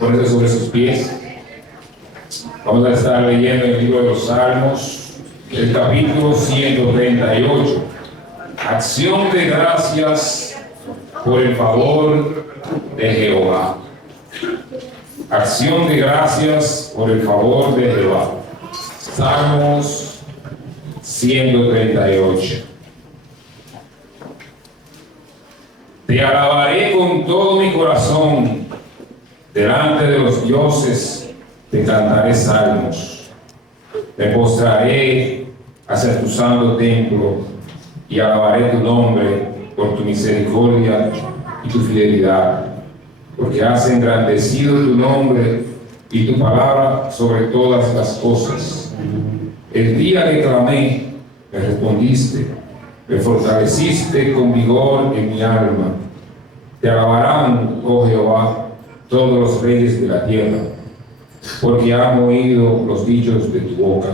Ponerse sobre sus pies. Vamos a estar leyendo el libro de los Salmos, el capítulo 138. Acción de gracias por el favor de Jehová. Acción de gracias por el favor de Jehová. Salmos 138. Te alabaré con todo mi corazón, delante de los dioses te cantaré salmos. Me postraré hacia tu santo templo y alabaré tu nombre por tu misericordia y tu fidelidad, porque has engrandecido tu nombre y tu palabra sobre todas las cosas. El día que clamé, me respondiste, me fortaleciste con vigor en mi alma. Te alabarán, oh Jehová, todos los reyes de la tierra, porque han oído los dichos de tu boca.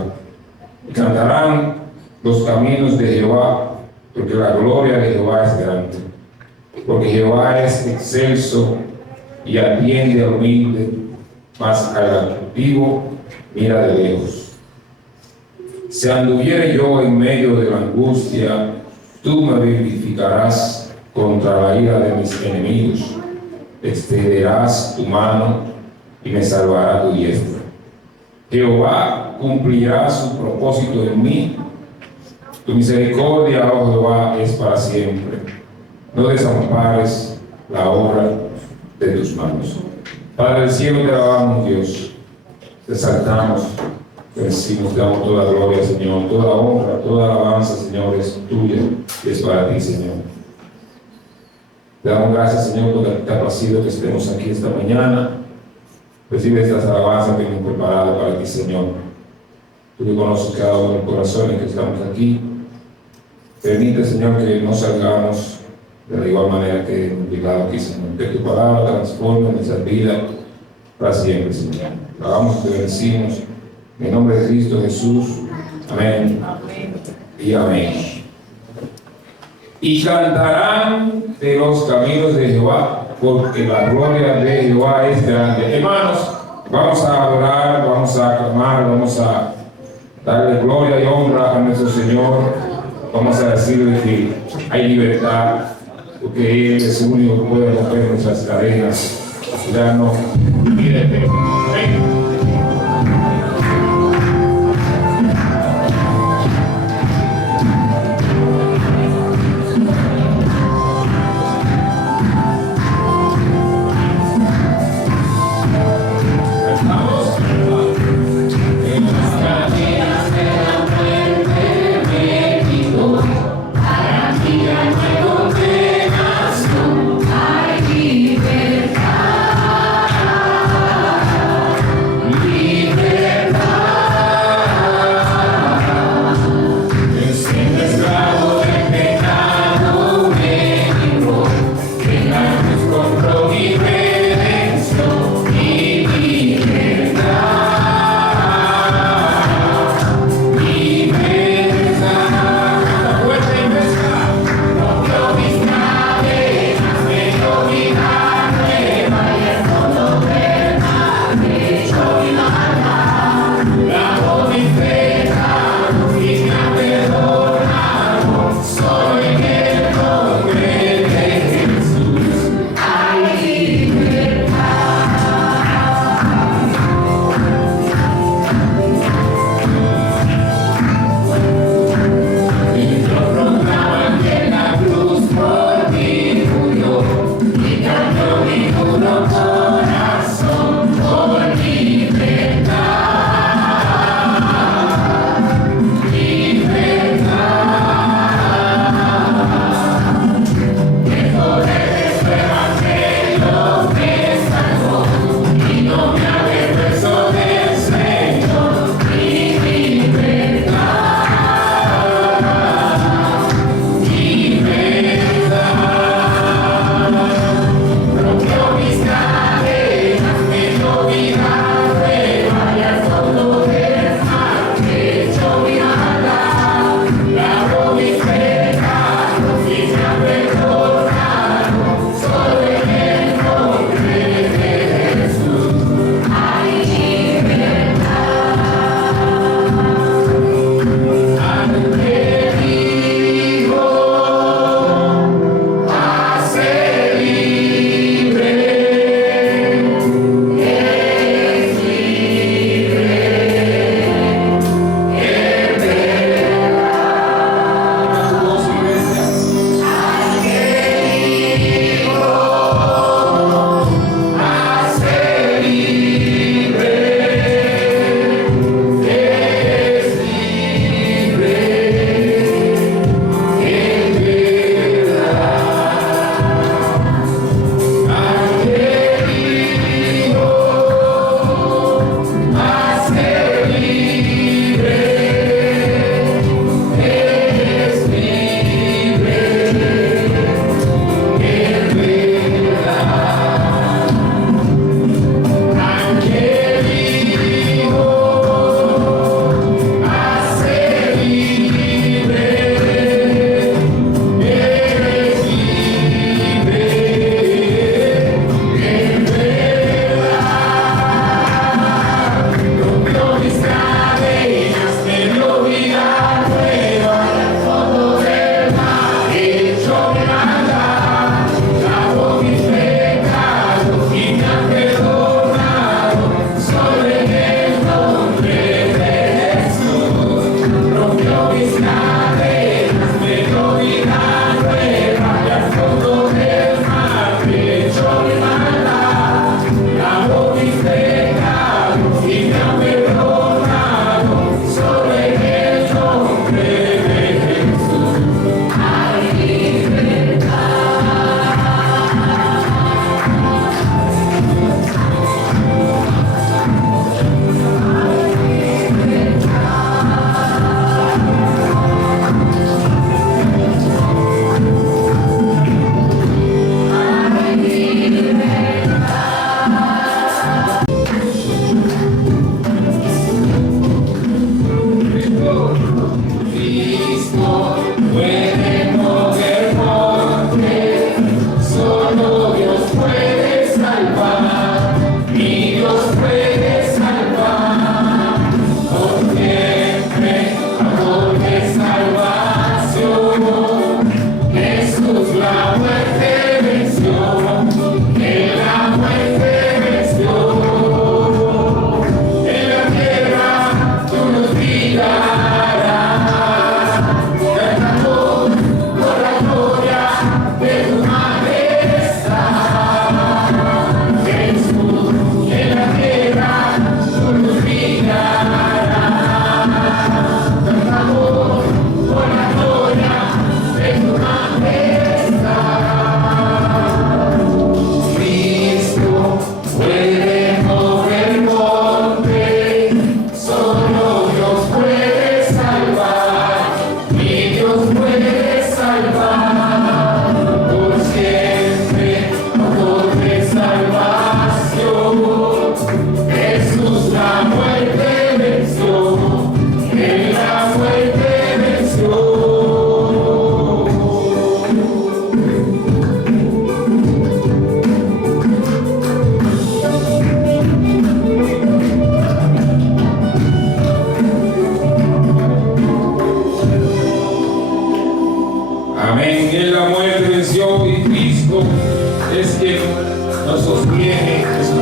Y cantarán los caminos de Jehová, porque la gloria de Jehová es grande. Porque Jehová es excelso y atiende al humilde, mas al altivo mira de lejos. Si anduviere yo en medio de la angustia, tú me vivificarás contra la ira de mis enemigos. Extenderás tu mano y me salvará tu diestra. Jehová cumplirá su propósito en mí. Tu misericordia, oh Jehová, es para siempre. No desampares la obra de tus manos. Padre del cielo, te alabamos, Dios. Te exaltamos, te decimos, te damos toda gloria, Señor, toda honra, toda alabanza, Señor, es tuya y es para ti, Señor. Te damos gracias, Señor, porque te ha placido que estemos aquí esta mañana. Recibe estas alabanzas que hemos preparado para ti, Señor. Tú que conoces cada uno de los corazones que estamos aquí. Permite, Señor, que no salgamos de la igual manera que hemos llegado aquí, Señor. Que tu palabra transforme nuestra vida para siempre, Señor. Hagamos que te bendecimos. En el nombre de Cristo Jesús. Amén. Amén. Y amén. Y cantarán de los caminos de Jehová, porque la gloria de Jehová es grande. Hermanos, vamos a adorar, vamos a aclamar, vamos a darle gloria y honra a nuestro Señor. Vamos a decirle que hay libertad, porque Él es el único que puede romper nuestras cadenas y darnos vida eterna. Amén.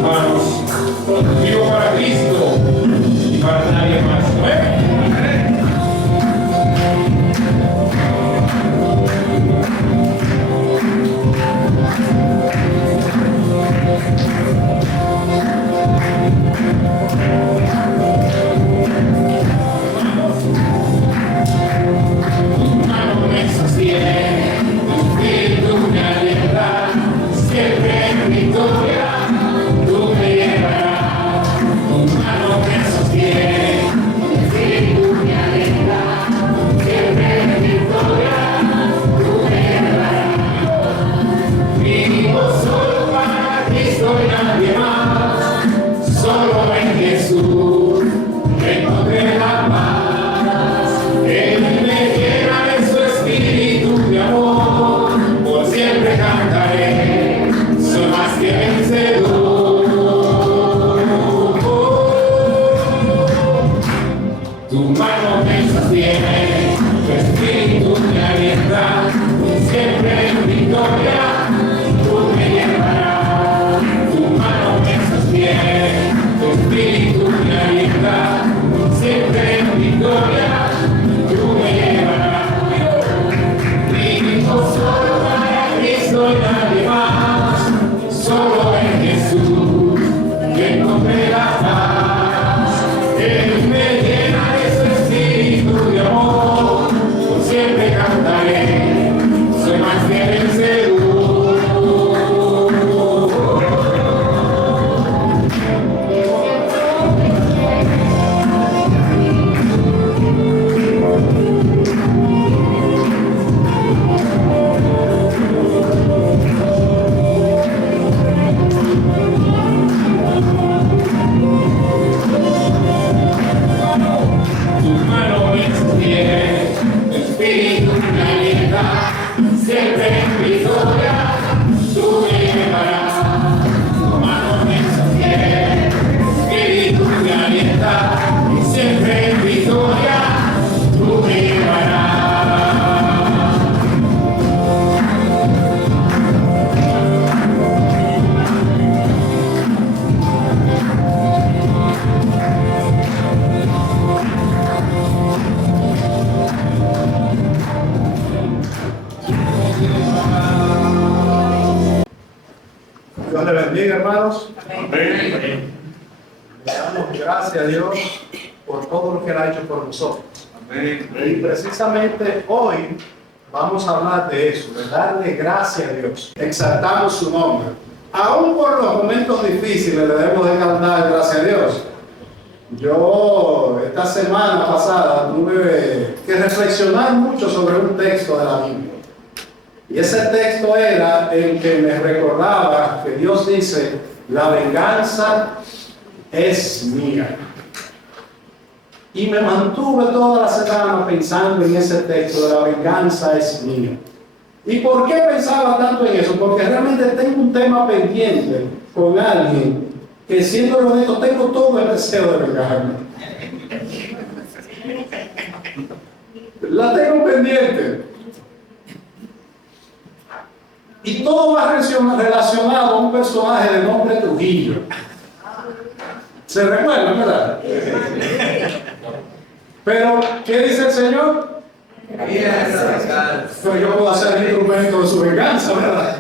hermanos. Vivo para Cristo y para nadie más. ¿No? Dios le bendiga, hermanos. Amén. Le damos gracias a Dios por todo lo que Él ha hecho por nosotros. Amén. Y precisamente hoy vamos a hablar de eso, de darle gracias a Dios. Exaltamos su nombre. Aún por los momentos difíciles le debemos de dar gracias a Dios. Yo esta semana pasada tuve que reflexionar mucho sobre un texto de la Biblia. Y ese texto era el que me recordaba que Dios dice: la venganza es mía. Y me mantuve toda la semana pensando en ese texto de la venganza es mía. ¿Y por qué pensaba tanto en eso? Porque realmente tengo un tema pendiente con alguien que, siendo honesto, tengo todo el deseo de vengarme. La tengo pendiente. Y todo va relacionado a un personaje de nombre Trujillo. ¿Se recuerdan, verdad? Pero, ¿qué dice el Señor? Pero yo puedo hacer el instrumento de su venganza, ¿verdad?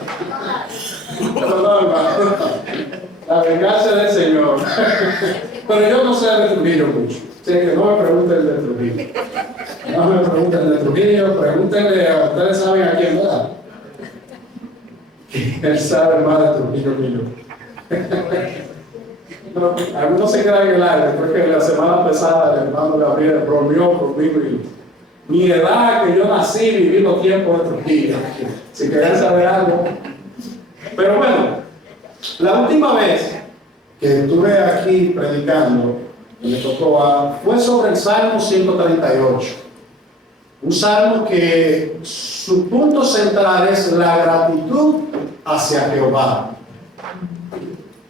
La venganza es del Señor. Pero yo no sé de Trujillo mucho. Así que no me pregunten de Trujillo. No me pregunten de Trujillo, pregúntenle a ustedes, saben a quién, ¿verdad? Él sabe más de Trujillo que yo. No, algunos se quedan en el aire, porque la semana pasada el hermano Gabriel bromeó conmigo y mi edad, que yo nací, viví los tiempos de Trujillo. Si querían saber algo. Pero bueno, la última vez que estuve aquí predicando, me tocó fue sobre el Salmo 138. Un salmo que su punto central es la gratitud hacia Jehová.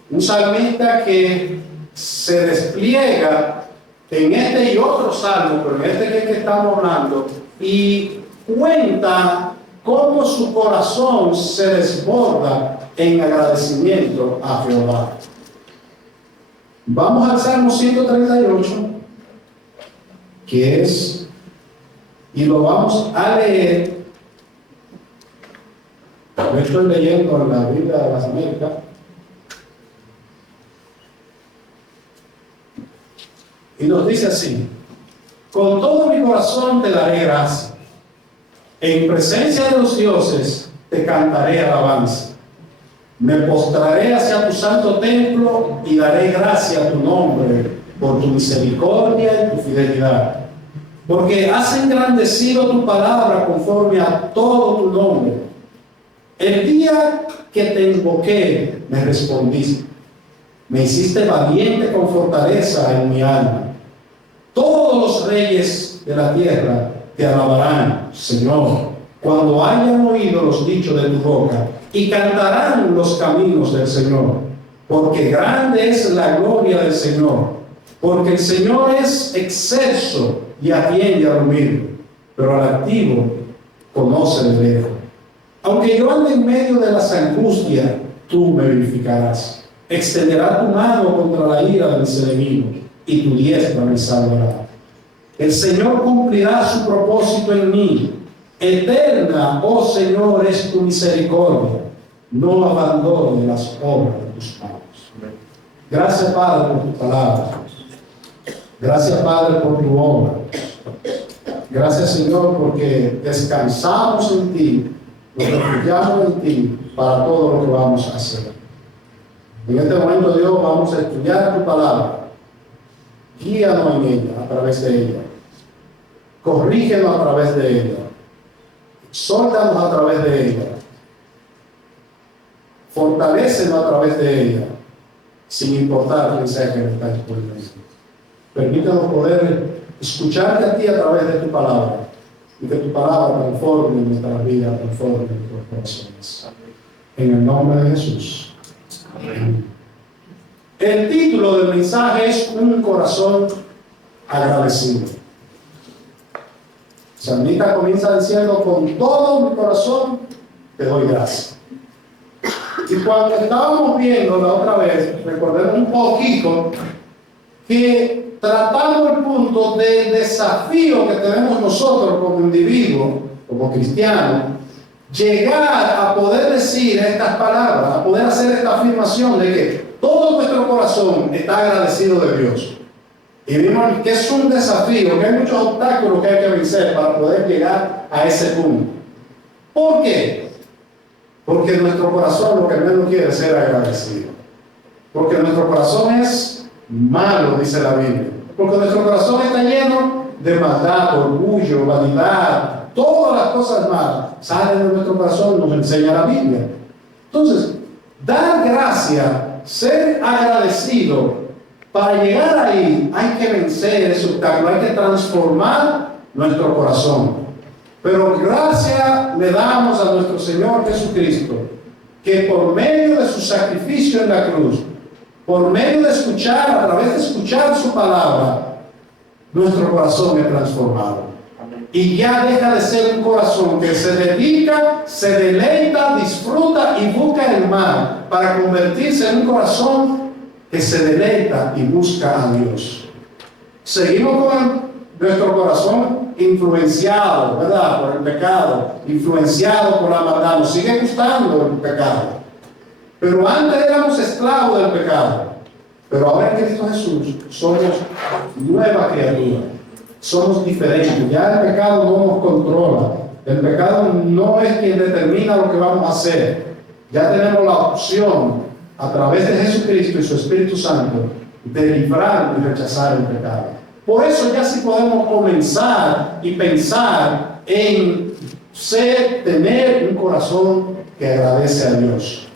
Un salmista que se despliega en este y otro salmo, pero en este que estamos hablando, y cuenta cómo su corazón se desborda en agradecimiento a Jehová. Vamos al Salmo 138, que es, y lo vamos a leer. Yo estoy leyendo en la Biblia de las Américas. Y nos dice así: con todo mi corazón te daré gracia. En presencia de los dioses te cantaré alabanza. Me postraré hacia tu santo templo y daré gracia a tu nombre por tu misericordia y tu fidelidad. Porque has engrandecido tu palabra conforme a todo tu nombre. El día que te invoqué, me respondiste. Me hiciste valiente con fortaleza en mi alma. Todos los reyes de la tierra te alabarán, Señor, cuando hayan oído los dichos de tu boca, y cantarán los caminos del Señor, porque grande es la gloria del Señor, porque el Señor es excelso y atiende al humilde, pero al altivo conoce de lejos. Aunque yo ande en medio de las angustias, tú me vivificarás. Extenderá tu mano contra la ira de mis enemigos, y tu diestra me salvará. El Señor cumplirá su propósito en mí. Eterna, oh Señor, es tu misericordia. No abandones las obras de tus manos. Gracias, Padre, por tu palabra. Gracias, Padre, por tu obra. Gracias, Señor, porque descansamos en ti, nos refugiamos en ti para todo lo que vamos a hacer. En este momento, Dios, vamos a estudiar tu palabra. Guíanos en ella, a través de ella. Corrígenos a través de ella. Exhórtanos a través de ella. Fortalécenos a través de ella, sin importar quién sea que nos está exponiendo. Permítanos poder escucharte a ti a través de tu palabra, y que tu palabra transforme nuestra vida, transforme nuestros corazones. En el nombre de Jesús. Amén. El título del mensaje es Un corazón agradecido. El salmista comienza diciendo: con todo mi corazón te doy gracias. Y cuando estábamos viendo la otra vez, recordemos un poquito que tratamos el punto del desafío que tenemos nosotros como individuos, como cristianos, llegar a poder decir estas palabras, a poder hacer esta afirmación de que todo nuestro corazón está agradecido de Dios. Y vimos que es un desafío, que hay muchos obstáculos que hay que vencer para poder llegar a ese punto. ¿Por qué? Porque nuestro corazón lo que menos quiere es ser agradecido. Porque nuestro corazón es malo, dice la Biblia. Porque nuestro corazón está lleno de maldad, orgullo, vanidad, todas las cosas malas salen de nuestro corazón, nos enseña la Biblia. Entonces, dar gracia, ser agradecido, para llegar ahí hay que vencer ese obstáculo, hay que transformar nuestro corazón. Pero gracias le damos a nuestro Señor Jesucristo, que por medio de su sacrificio en la cruz, por medio de escuchar, a través de escuchar su palabra, nuestro corazón es transformado. Y ya deja de ser un corazón que se dedica, se deleita, disfruta y busca el mal, para convertirse en un corazón que se deleita y busca a Dios. Seguimos con nuestro corazón influenciado, ¿verdad?, por el pecado, influenciado por la maldad. Nos sigue gustando el pecado. Pero antes éramos esclavos del pecado. Pero ahora en Cristo Jesús somos nueva criatura. Somos diferentes. Ya el pecado no nos controla. El pecado no es quien determina lo que vamos a hacer. Ya tenemos la opción, a través de Jesucristo y su Espíritu Santo, de librar y rechazar el pecado. Por eso ya sí podemos comenzar y pensar en tener un corazón que agradece a Dios.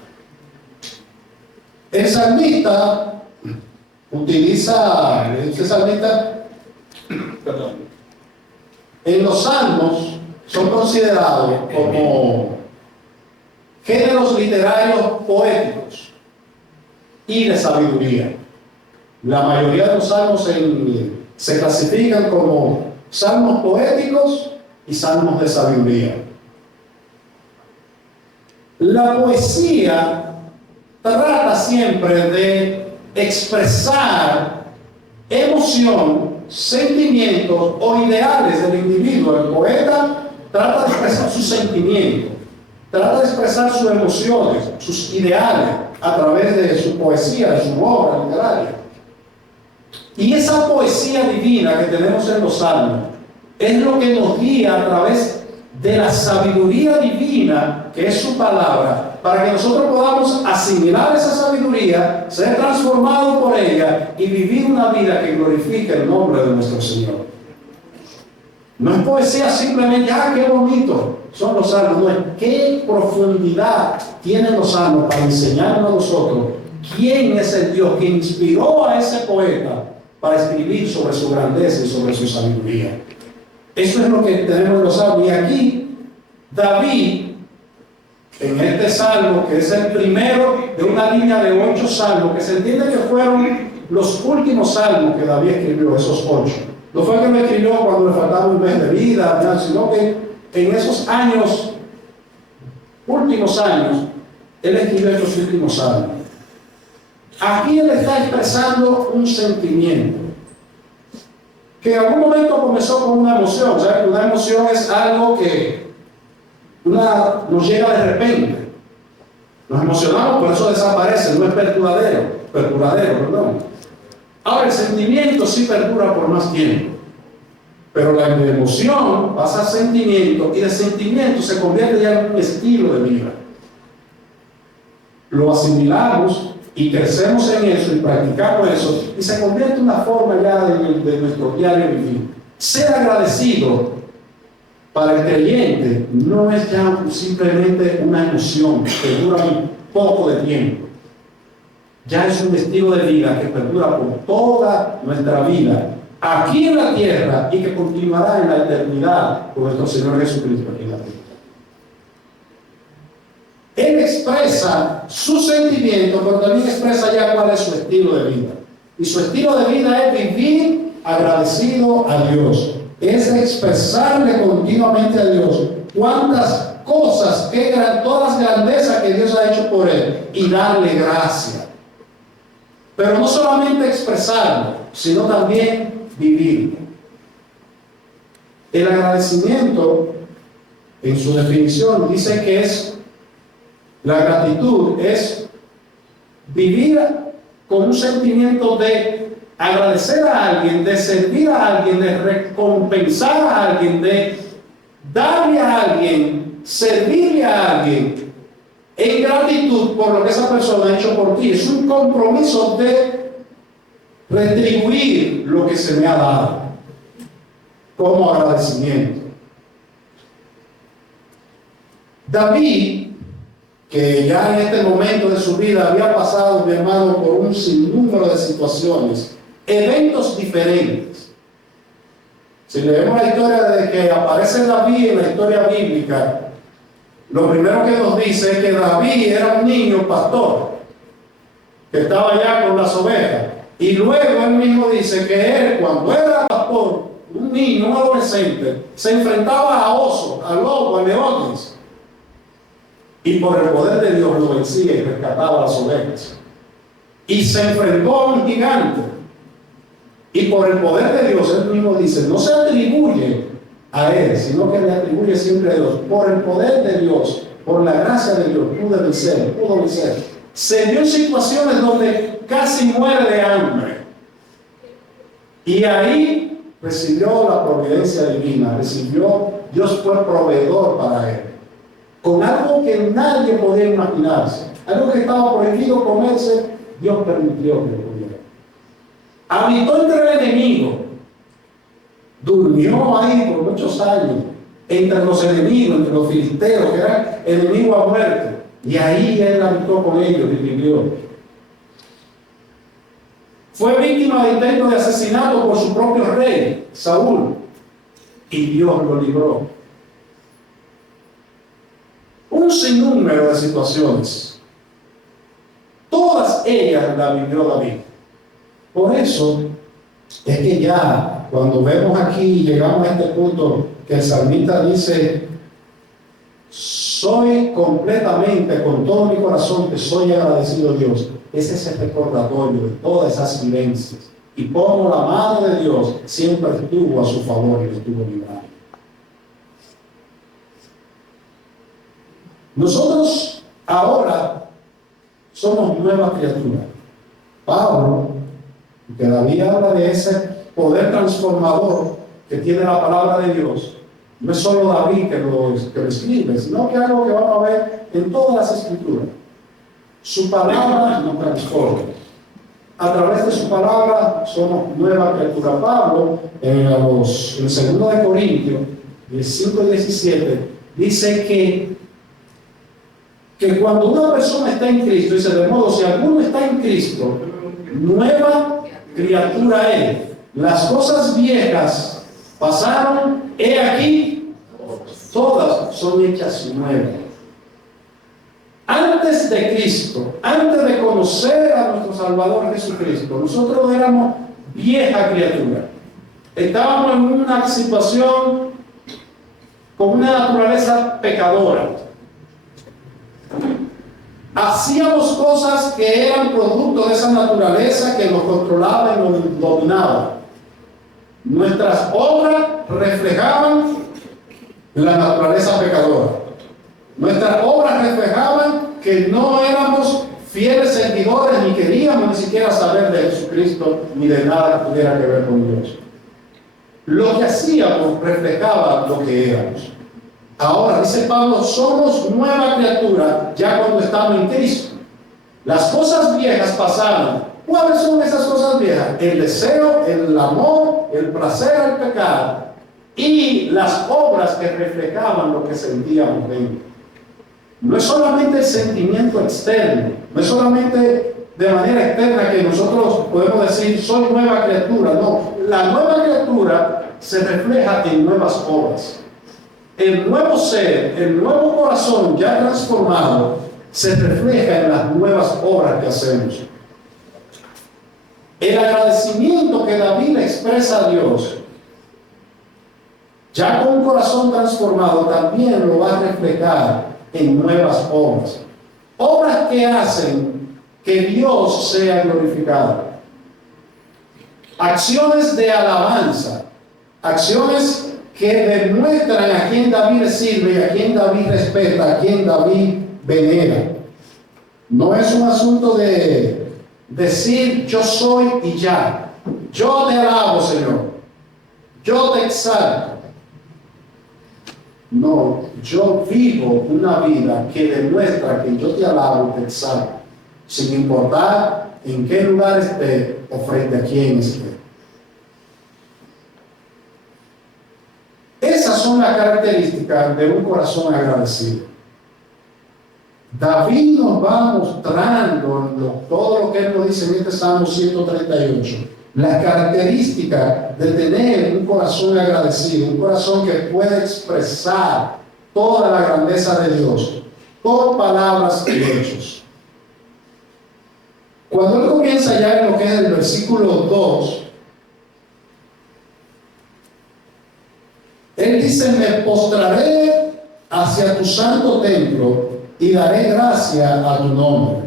El salmista utiliza, en los salmos son considerados como géneros literarios poéticos y de sabiduría. La mayoría de los salmos se clasifican como salmos poéticos y salmos de sabiduría. La poesía trata siempre de expresar emoción, sentimientos o ideales del individuo. El poeta trata de expresar sus sentimientos, trata de expresar sus emociones, sus ideales a través de su poesía, de su obra literaria. Y esa poesía divina que tenemos en los salmos es lo que nos guía a través de la sabiduría divina, que es su palabra, para que nosotros podamos asimilar esa sabiduría, ser transformados por ella y vivir una vida que glorifique el nombre de nuestro Señor. No es poesía simplemente, qué bonito son los salmos, no es qué profundidad tienen los salmos para enseñarnos a nosotros quién es el Dios que inspiró a ese poeta para escribir sobre su grandeza y sobre su sabiduría. Eso es lo que tenemos en los salmos. Y aquí David, en este salmo, que es el primero de una línea de 8 salmos, que se entiende que fueron los últimos salmos que David escribió, esos 8. No fue que me escribió cuando le faltaba un mes de vida, sino que en esos años, últimos años, él escribió estos últimos salmos. Aquí él está expresando un sentimiento que en algún momento comenzó con una emoción. ¿Sabes? Una emoción es algo que nos llega de repente. Nos emocionamos, por eso desaparece, no es perdurero. Ahora, el sentimiento sí perdura por más tiempo. Pero la emoción pasa a sentimiento y de sentimiento se convierte ya en un estilo de vida. Lo asimilamos y crecemos en eso y practicamos eso y se convierte en una forma ya de nuestro diario vivir. Ser agradecido para el creyente no es ya simplemente una emoción que dura un poco de tiempo. Ya es un estilo de vida que perdura por toda nuestra vida aquí en la tierra y que continuará en la eternidad con nuestro Señor Jesucristo aquí en la tierra. Él expresa su sentimiento, pero también expresa ya cuál es su estilo de vida. Y su estilo de vida es vivir agradecido a Dios. Es expresarle continuamente a Dios cuántas cosas, todas las grandezas que Dios ha hecho por él y darle gracia. Pero no solamente expresarlo, sino también vivirlo. El agradecimiento, en su definición, dice que la gratitud es vivir con un sentimiento de agradecer a alguien, de servir a alguien, de recompensar a alguien, de darle a alguien, servirle a alguien en gratitud por lo que esa persona ha hecho por ti. Es un compromiso de retribuir lo que se me ha dado como agradecimiento. David, que ya en este momento de su vida había pasado, mi hermano, por un sinnúmero de situaciones, eventos diferentes. Si leemos la historia de que aparece David en la historia bíblica, lo primero que nos dice es que David era un niño pastor, que estaba allá con las ovejas. Y luego él mismo dice que él, cuando era pastor, un niño, un adolescente, se enfrentaba a osos, a lobos, a leones. Y por el poder de Dios lo vencía y rescataba a las ovejas. Y se enfrentó a un gigante. Y por el poder de Dios, él mismo dice, no se atribuye a él, sino que le atribuye siempre a Dios. Por el poder de Dios, por la gracia de Dios, pudo vencer. Se vio en situaciones donde casi muere de hambre. Y ahí recibió la providencia divina, Dios fue proveedor para él. Con algo que nadie podía imaginarse, algo que estaba prohibido comerse, Dios permitió que lo comiera. Habitó entre el enemigo, durmió ahí por muchos años, entre los enemigos, entre los filisteos, que eran enemigos a muerte, y ahí él habitó con ellos y vivió. Fue víctima de intento de asesinato por su propio rey, Saúl, y Dios lo libró. Un sinnúmero de situaciones, todas ellas las vivió David. Por eso es que ya cuando vemos aquí, llegamos a este punto que el salmista dice: soy completamente, con todo mi corazón, que soy agradecido a Dios. es ese recordatorio de todas esas vivencias y cómo la mano de Dios siempre estuvo a su favor y lo estuvo librando. Nosotros ahora somos nuevas criaturas. Pablo, que David habla de ese poder transformador que tiene la palabra de Dios, no es solo David que lo escribe, sino que es algo que vamos a ver en todas las escrituras. Su palabra nos transforma. A través de su palabra somos nueva criatura. Pablo, en el 2 de Corintios 5:17, dice que cuando una persona está en Cristo, dice, de modo, si alguno está en Cristo, nueva criatura es. Las cosas viejas pasaron, he aquí, todas son hechas nuevas. Antes de Cristo, antes de conocer a nuestro Salvador Jesucristo, nosotros éramos vieja criatura. Estábamos en una situación con una naturaleza pecadora. Hacíamos cosas que eran producto de esa naturaleza que nos controlaba y nos dominaba. Nuestras obras reflejaban la naturaleza pecadora. Nuestras obras reflejaban que no éramos fieles seguidores ni queríamos ni siquiera saber de Jesucristo ni de nada que tuviera que ver con Dios. Lo que hacíamos reflejaba lo que éramos. Ahora, dice Pablo, somos nueva criatura ya cuando estamos en Cristo. Las cosas viejas pasaron. ¿Cuáles son esas cosas viejas? El deseo, el amor, el placer al pecado y las obras que reflejaban lo que sentíamos dentro. No es solamente el sentimiento externo, no es solamente de manera externa que nosotros podemos decir soy nueva criatura. No, la nueva criatura se refleja en nuevas obras. El nuevo ser, el nuevo corazón ya transformado se refleja en las nuevas obras que hacemos. El agradecimiento que David le expresa a Dios, ya con un corazón transformado, también lo va a reflejar en nuevas obras. Obras que hacen que Dios sea glorificado. Acciones de alabanza, acciones que demuestran a quien David sirve, a quien David respeta, a quien David venera. No es un asunto de decir yo soy y ya. Yo te alabo, Señor. Yo te exalto. No, yo vivo una vida que demuestra que yo te alabo y te exalto, sin importar en qué lugar esté o frente a quién esté. Esas son las características de un corazón agradecido. David nos va mostrando todo lo que él nos dice en este Salmo 138. Las características de tener un corazón agradecido, un corazón que puede expresar toda la grandeza de Dios con palabras y hechos. Cuando él comienza ya en lo que es el versículo 2, él dice, me postraré hacia tu santo templo y daré gracia a tu nombre,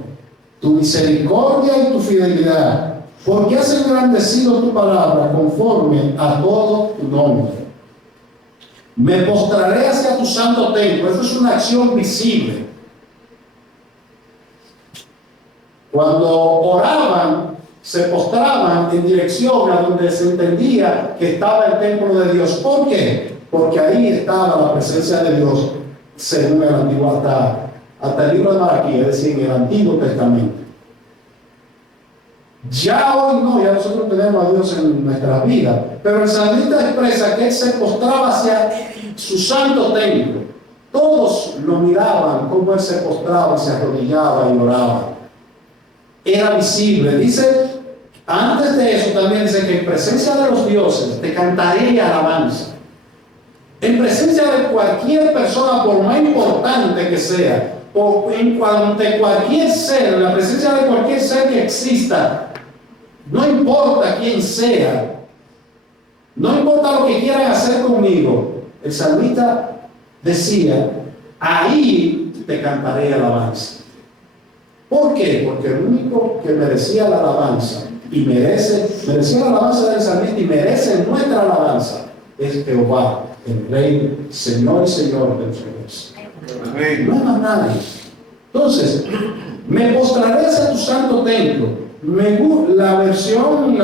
tu misericordia y tu fidelidad, porque has engrandecido tu palabra conforme a todo tu nombre. Me postraré hacia tu santo templo. Eso es una acción visible. Cuando oraban, se postraban en dirección a donde se entendía que estaba el templo de Dios. ¿Por qué? Porque ahí estaba la presencia de Dios, según el Antiguo, hasta el libro de Malaquías, es decir, en el Antiguo Testamento. Ya hoy no, ya nosotros tenemos a Dios en nuestras vidas, pero el salmista expresa que él se postraba hacia su santo templo. Todos lo miraban como él se postraba, se arrodillaba y oraba. Era visible. Dice, antes de eso también dice que en presencia de los dioses te cantaré alabanza. En presencia de cualquier persona, por más importante que sea, o en cuanto a cualquier ser, en la presencia de cualquier ser que exista, no importa quién sea, no importa lo que quieran hacer conmigo, el salmista decía, ahí te cantaré alabanza. ¿Por qué? Porque el único que merecía la alabanza y merecía la alabanza del salmista y merece nuestra alabanza es Jehová, el Rey, Señor y Señor de los reyes. No hay más nadie. Entonces, me postraré hacia tu santo templo. La nueva versión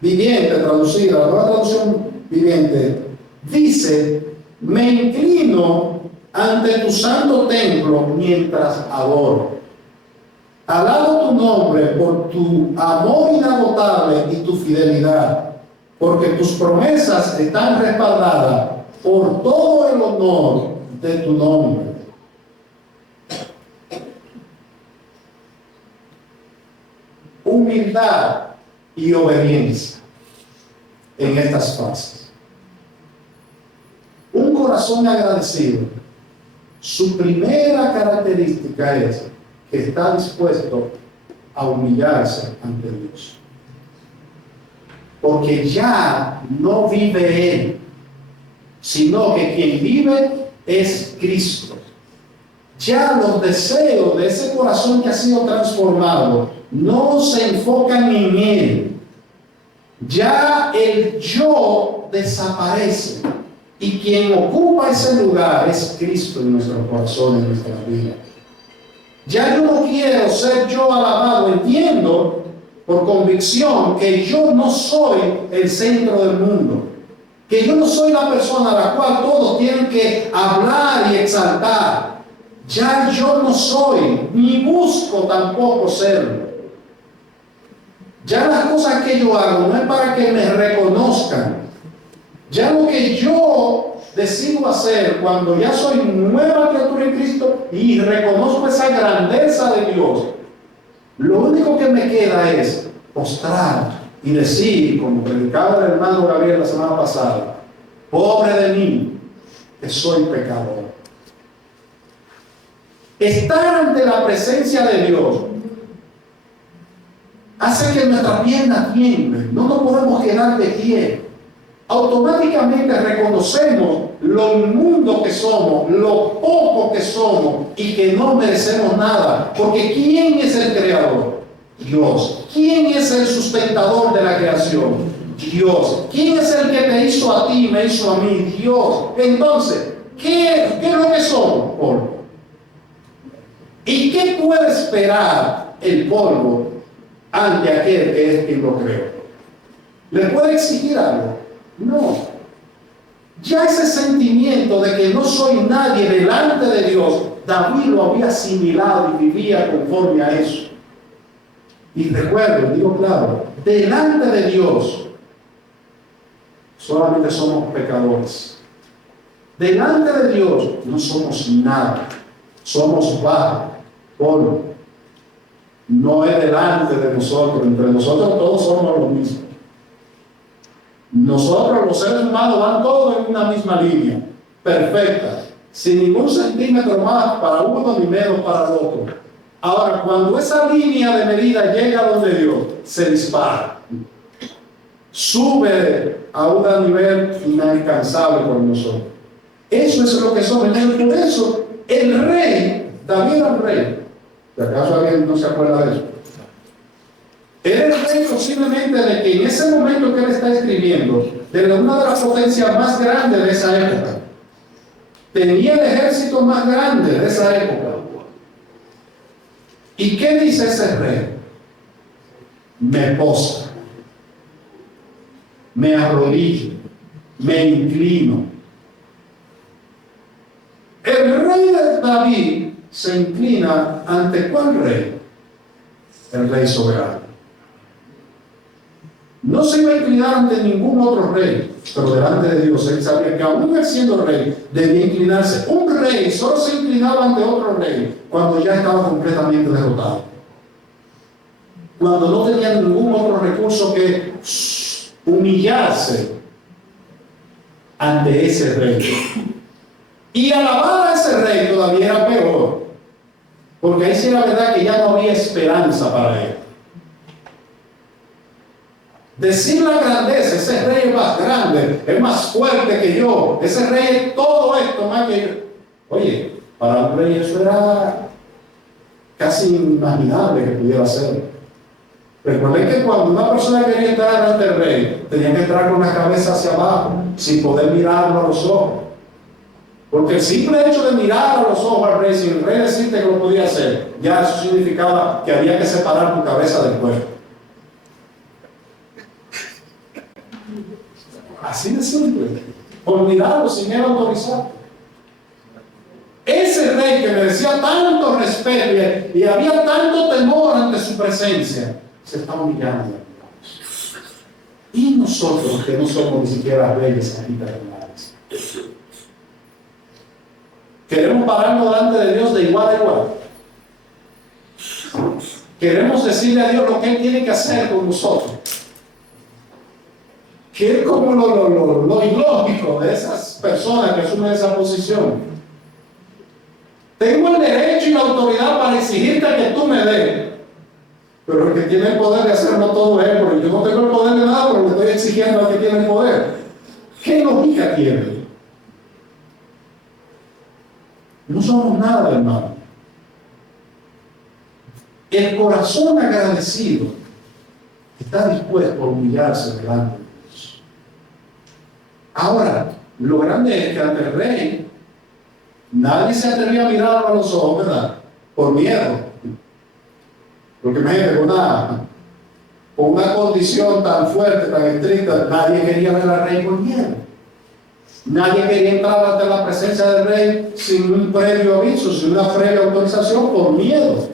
viviente traducida, la nueva traducción viviente, dice: me inclino ante tu santo templo mientras adoro. Alabo tu nombre por tu amor inagotable y tu fidelidad, porque tus promesas están respaldadas por todo el honor de tu nombre. Humildad y obediencia en estas fases. Un corazón agradecido, su primera característica es que está dispuesto a humillarse ante Dios. Porque ya no vive él, sino que quien vive es Cristo. Ya los deseos de ese corazón que ha sido transformado no se enfocan en él. Ya el yo desaparece. Y quien ocupa ese lugar es Cristo en nuestro corazón, en nuestra vida. Ya yo no quiero ser yo alabado. Entiendo por convicción que yo no soy el centro del mundo. Que yo no soy la persona a la cual todos tienen que hablar y exaltar. Ya yo no soy, ni busco tampoco serlo. Ya las cosas que yo hago no es para que me reconozcan. Ya lo que yo decido hacer cuando ya soy nueva criatura en Cristo y reconozco esa grandeza de Dios, lo único que me queda es postrar y decir, como predicaba el hermano Gabriel la semana pasada: pobre de mí, que soy pecador. Estar ante la presencia de Dios hace que nuestra pierna tiemble. No nos podemos quedar de pie. Automáticamente reconocemos lo inmundo que somos, lo poco que somos y que no merecemos nada. Porque ¿quién es el creador? Dios. ¿Quién es el sustentador de la creación? Dios. ¿Quién es el que te hizo a ti y me hizo a mí? Dios. Entonces, ¿qué es lo que somos? Polvo. ¿Y qué puede esperar el polvo ante aquel que es quien lo creó? ¿Le puede exigir algo? No. Ya ese sentimiento de que no soy nadie delante de Dios, David lo había asimilado y vivía conforme a eso. Y recuerdo, digo claro, delante de Dios solamente somos pecadores. Delante de Dios no somos nada, somos barro, polvo. No es delante de nosotros, entre nosotros todos somos lo mismo. Nosotros los seres humanos van todos en una misma línea, perfecta, sin ningún centímetro más para uno ni menos para el otro. Ahora, cuando esa línea de medida llega a donde Dios, se dispara, sube a un nivel inalcanzable por nosotros. Eso es lo que somos. Por eso, el rey, David era el rey. ¿De acaso alguien no se acuerda de eso? Era el rey posiblemente de que en ese momento que él está escribiendo, de una de las potencias más grandes de esa época, tenía el ejército más grande de esa época. ¿Y qué dice ese rey? Me postro, me arrodillo, me inclino. El rey de David se inclina ante ¿cuál rey? El rey soberano. No se iba a inclinar ante ningún otro rey, pero delante de Dios él sabía que aún él siendo rey debía inclinarse. Un rey solo se inclinaba ante otro rey cuando ya estaba completamente derrotado, cuando no tenía ningún otro recurso que humillarse ante ese rey. Y alabar a ese rey todavía era peor, porque ahí sí era verdad que ya no había esperanza para él. Decir la grandeza: ese rey es más grande, es más fuerte que yo, ese rey es todo esto más que yo. Oye, Para un rey eso era casi inimaginable que pudiera ser. Recuerden que cuando una persona quería entrar ante el rey, tenía que entrar con la cabeza hacia abajo, sin poder mirarlo a los ojos. Porque el simple hecho de mirar a los ojos al rey, sin el rey decirte que lo podía hacer, ya eso significaba que había que separar tu cabeza del cuerpo. Así de simple. Por mirarlo sin él autorizar. Ese rey que merecía tanto respeto y había tanto temor ante su presencia, se está humillando. Y nosotros, que no somos ni siquiera reyes aquí terrenales, queremos pararnos delante de Dios de igual a igual. Queremos decirle a Dios lo que Él tiene que hacer con nosotros. Que es como lo ilógico de esas personas que asumen esa posición. Tengo el derecho y la autoridad para exigirte que tú me des. Pero el que tiene el poder de hacerlo todo es, porque yo no tengo el poder de nada, pero le estoy exigiendo al que tiene el poder. ¿Qué lógica tiene? No somos nada, hermano. El corazón agradecido está dispuesto a humillarse delante de Dios. Ahora, lo grande es que ante el rey nadie se atrevía a mirarlo a los ojos, ¿verdad? Por miedo. Porque imagínate, con una condición tan fuerte, tan estricta, nadie quería ver al rey por miedo. Nadie quería entrar ante la presencia del rey sin un previo aviso, sin una previa autorización, por miedo.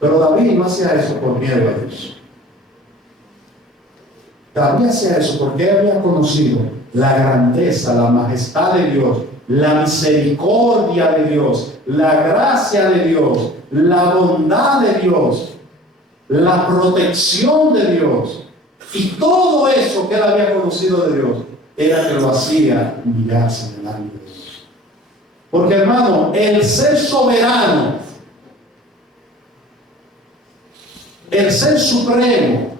Pero David no hacía eso por miedo a Dios. David hacía eso porque él había conocido la grandeza, la majestad de Dios, la misericordia de Dios, la gracia de Dios, la bondad de Dios, la protección de Dios. Y todo eso que él había conocido de Dios era que lo hacía humillarse delante de Dios. Porque, hermano, el ser soberano, el ser supremo,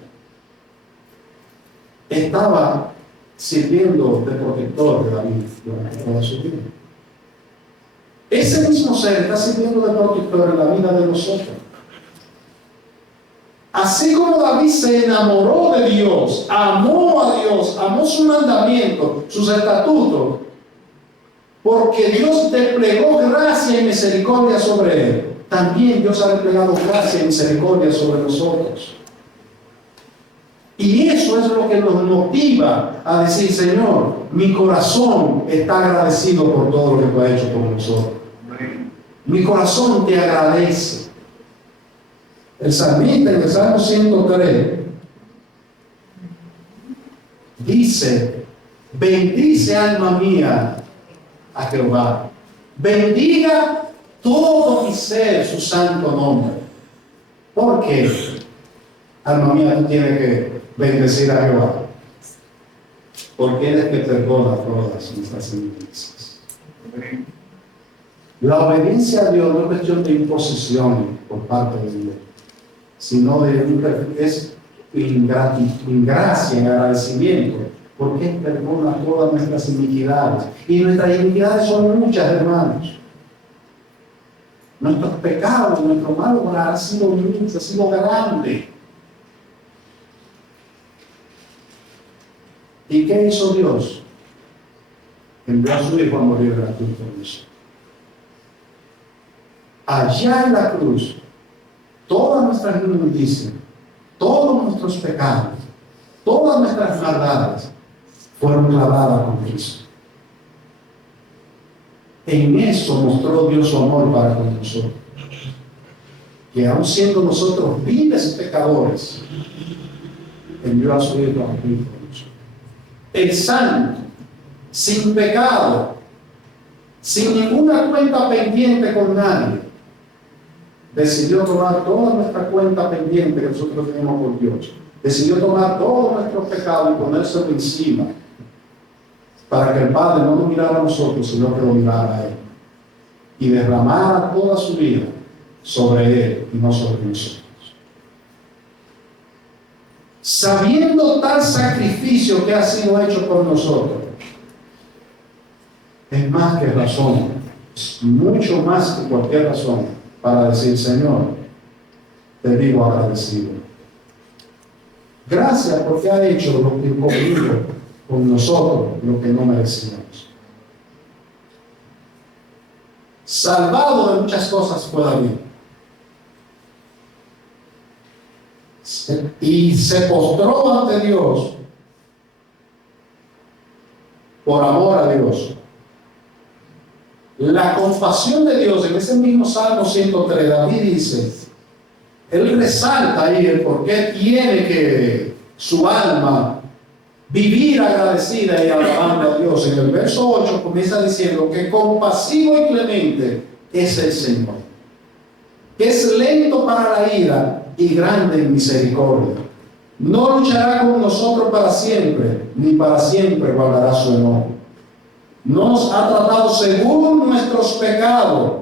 estaba sirviendo de protector de David durante toda su vida. Ese mismo ser está sirviendo de protector en la vida de nosotros. Así como David se enamoró de Dios, amó su mandamiento, sus estatutos, porque Dios desplegó gracia y misericordia sobre él, también Dios ha desplegado gracia y misericordia sobre nosotros. Y eso es lo que nos motiva a decir: Señor, mi corazón está agradecido por todo lo que tú has hecho por nosotros. Mi corazón te agradece. El salmista en el Salmo 103 dice: bendice alma mía a Jehová, bendiga todo mi ser su santo nombre. ¿Por qué, alma mía, tú tienes que bendecir a Jehová? Porque Él es que perdona todas nuestras injusticias. La obediencia a Dios no es cuestión de imposición por parte de Dios, sino es gracia, en agradecimiento, porque Él perdona todas nuestras iniquidades. Y nuestras iniquidades son muchas, hermanos. Nuestros pecados, nuestro mal obrar ha sido mucho, ha sido grande. ¿Y qué hizo Dios? Envió a su Hijo a morir gratuito por nosotros. Allá en la cruz, todas nuestras inmundicias, todos nuestros pecados, todas nuestras maldades fueron clavadas con Cristo. En eso mostró Dios su amor para con nosotros. Que aun siendo nosotros viles pecadores, envió a su Hijo a morir por nosotros. El santo, sin pecado, sin ninguna cuenta pendiente con nadie, decidió tomar toda nuestra cuenta pendiente que nosotros tenemos por Dios. Decidió tomar todos nuestros pecados y ponérselo encima, para que el Padre no lo mirara a nosotros, sino que lo mirara a Él, y derramara toda su vida sobre Él y no sobre nosotros. Sabiendo tal sacrificio que ha sido hecho por nosotros, es más que razón mucho más que cualquier razón para decir, Señor, te digo agradecido. Gracias porque ha hecho lo que conmigo, con nosotros, lo que no merecíamos. Salvado de muchas cosas fue David. Y se postró ante Dios por amor a Dios. La compasión de Dios, en ese mismo Salmo 103, David dice, él resalta ahí el por qué tiene que su alma vivir agradecida y alabando a Dios. En el verso 8 comienza diciendo que compasivo y clemente es el Señor, que es lento para la ira y grande en misericordia. No luchará con nosotros para siempre, ni para siempre guardará su enojo. No nos ha tratado según nuestros pecados,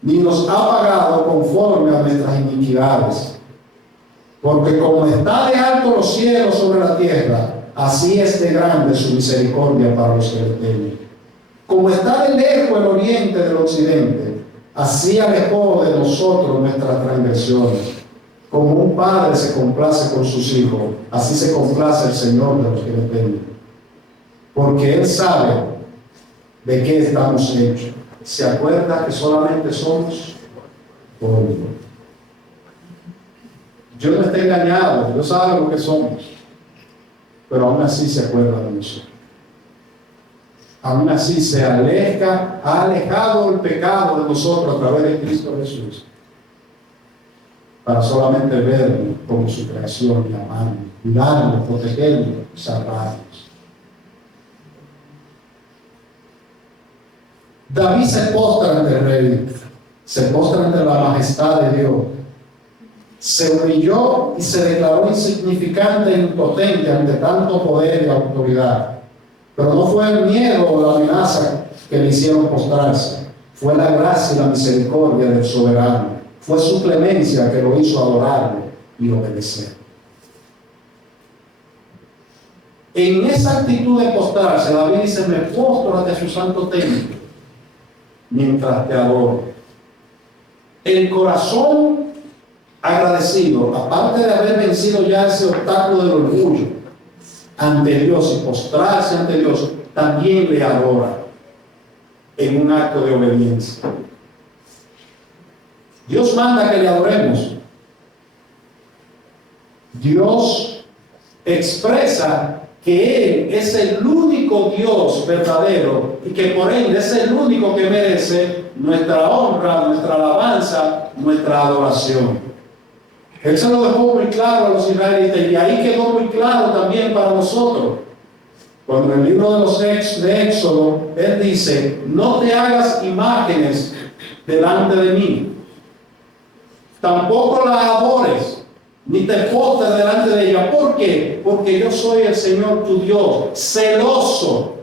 ni nos ha pagado conforme a nuestras iniquidades. Porque como está de alto los cielos sobre la tierra, así es de grande su misericordia para los que le temen. Como está de lejos el oriente del occidente, así alejó de nosotros nuestras transgresiones. Como un padre se complace con sus hijos, así se complace el Señor de los que le temen. Porque Él sabe de qué estamos hechos. Se acuerda que solamente somos polvo. Dios no está engañado, Dios sabe lo que somos, pero aún así se acuerda de nosotros. Aún así se aleja, ha alejado el pecado de nosotros a través de Cristo Jesús, para solamente verlo como su creación y amarlo, cuidarlo, protegerlo, salvarnos. David se postra ante el rey, se postra ante la majestad de Dios. Se humilló y se declaró insignificante e impotente ante tanto poder y autoridad. Pero no fue el miedo o la amenaza que le hicieron postrarse. Fue la gracia y la misericordia del soberano. Fue su clemencia que lo hizo adorarlo y obedecer. En esa actitud de postrarse, David dice, me postro ante su santo templo mientras te adoro. El corazón agradecido, aparte de haber vencido ya ese obstáculo del orgullo ante Dios y postrarse ante Dios, también le adora en un acto de obediencia. Dios manda que le adoremos. Dios expresa que Él es el único Dios verdadero y que por ende es el único que merece nuestra honra, nuestra alabanza, nuestra adoración. Él se lo dejó muy claro a los israelitas y ahí quedó muy claro también para nosotros. Cuando en el libro de Éxodo, Él dice, no te hagas imágenes delante de mí, tampoco la adores, ni te postres delante de ella. ¿Por qué? Porque yo soy el Señor tu Dios, celoso.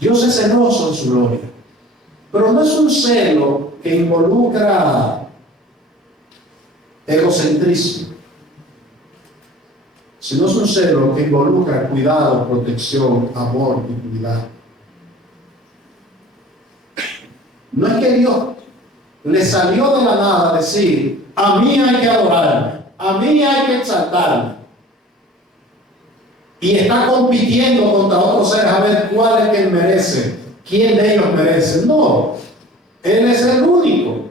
Dios es celoso en su gloria, pero no es un celo que involucra egocentrismo, sino es un celo que involucra cuidado, protección, amor y cuidado. No es que Dios le salió de la nada decir, a mí hay que adorarme, a mí hay que exaltarme, y está compitiendo contra otros seres a ver cuál es que él merece, quién de ellos merece. No, Él es el único,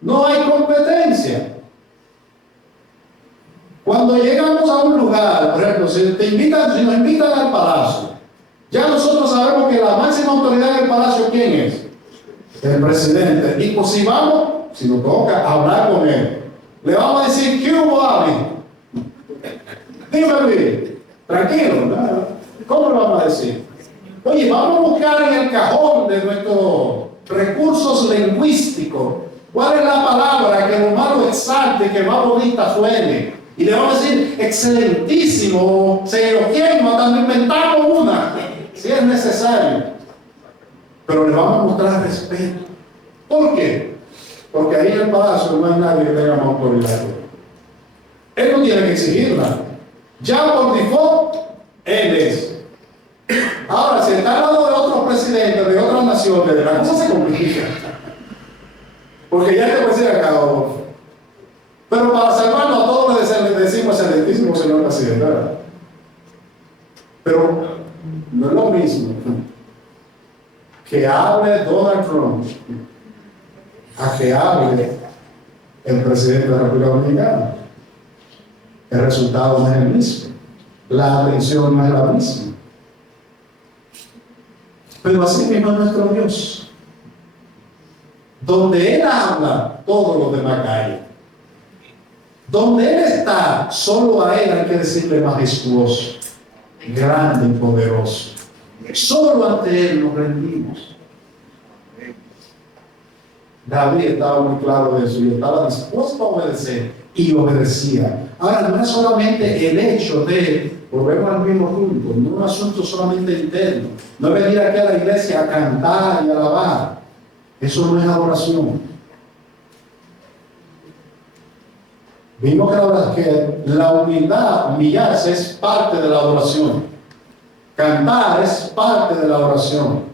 no hay competencia. Cuando llegamos a un lugar, por ejemplo, si nos invitan al palacio, ya nosotros sabemos que la máxima autoridad del palacio, ¿quién es? El presidente. Y pues si vamos, si nos toca hablar con él, le vamos a decir, ¿qué hubo, Abi? Dime, Luis, tranquilo, ¿no? ¿Cómo le vamos a decir? Oye, vamos a buscar en el cajón de nuestros recursos lingüísticos cuál es la palabra que lo más lo exalte, que más bonita suene. Y le vamos a decir, excelentísimo, se lo quiero, hasta inventamos una, si es necesario. Pero le vamos a mostrar respeto. ¿Por qué? Porque ahí en el palacio no hay nadie que tenga más autoridad. Él no tiene que exigirla. Ya por default, Él es. Ahora, si está al lado de otros presidentes de otras naciones, la cosa se complica. Porque ya te voy a decir acá, pero para salvarnos a todos le decimos excelentísimo señor presidente, ¿verdad? Pero no es lo mismo que hable Donald Trump a que hable el presidente de la República Dominicana. El resultado no es el mismo, la atención no es la misma. Pero así mismo es nuestro Dios. Donde Él habla, todos los demás callan. Donde Él está, solo a Él hay que decirle majestuoso, grande y poderoso. Solo ante Él nos rendimos. David estaba muy claro de eso y estaba dispuesto a obedecer y obedecía. Ahora, no es solamente el hecho de, volvemos al mismo punto, no es un asunto solamente interno. No es venir aquí a la iglesia a cantar y a alabar. Eso no es adoración. Vimos que la humildad, humillarse, es parte de la adoración. Cantar es parte de la adoración.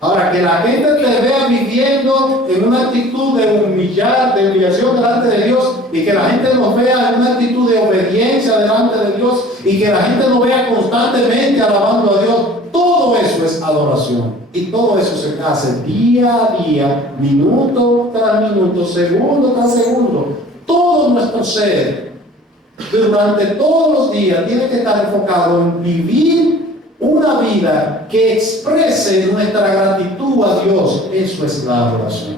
Ahora, que la gente te vea viviendo en una actitud de humillación delante de Dios, y que la gente nos vea en una actitud de obediencia delante de Dios, y que la gente nos vea constantemente alabando a Dios, todo eso es adoración. Y todo eso se hace día a día, minuto tras minuto, segundo tras segundo. Todo nuestro ser, durante todos los días, tiene que estar enfocado en vivir una vida que exprese nuestra gratitud a Dios. Eso es la adoración.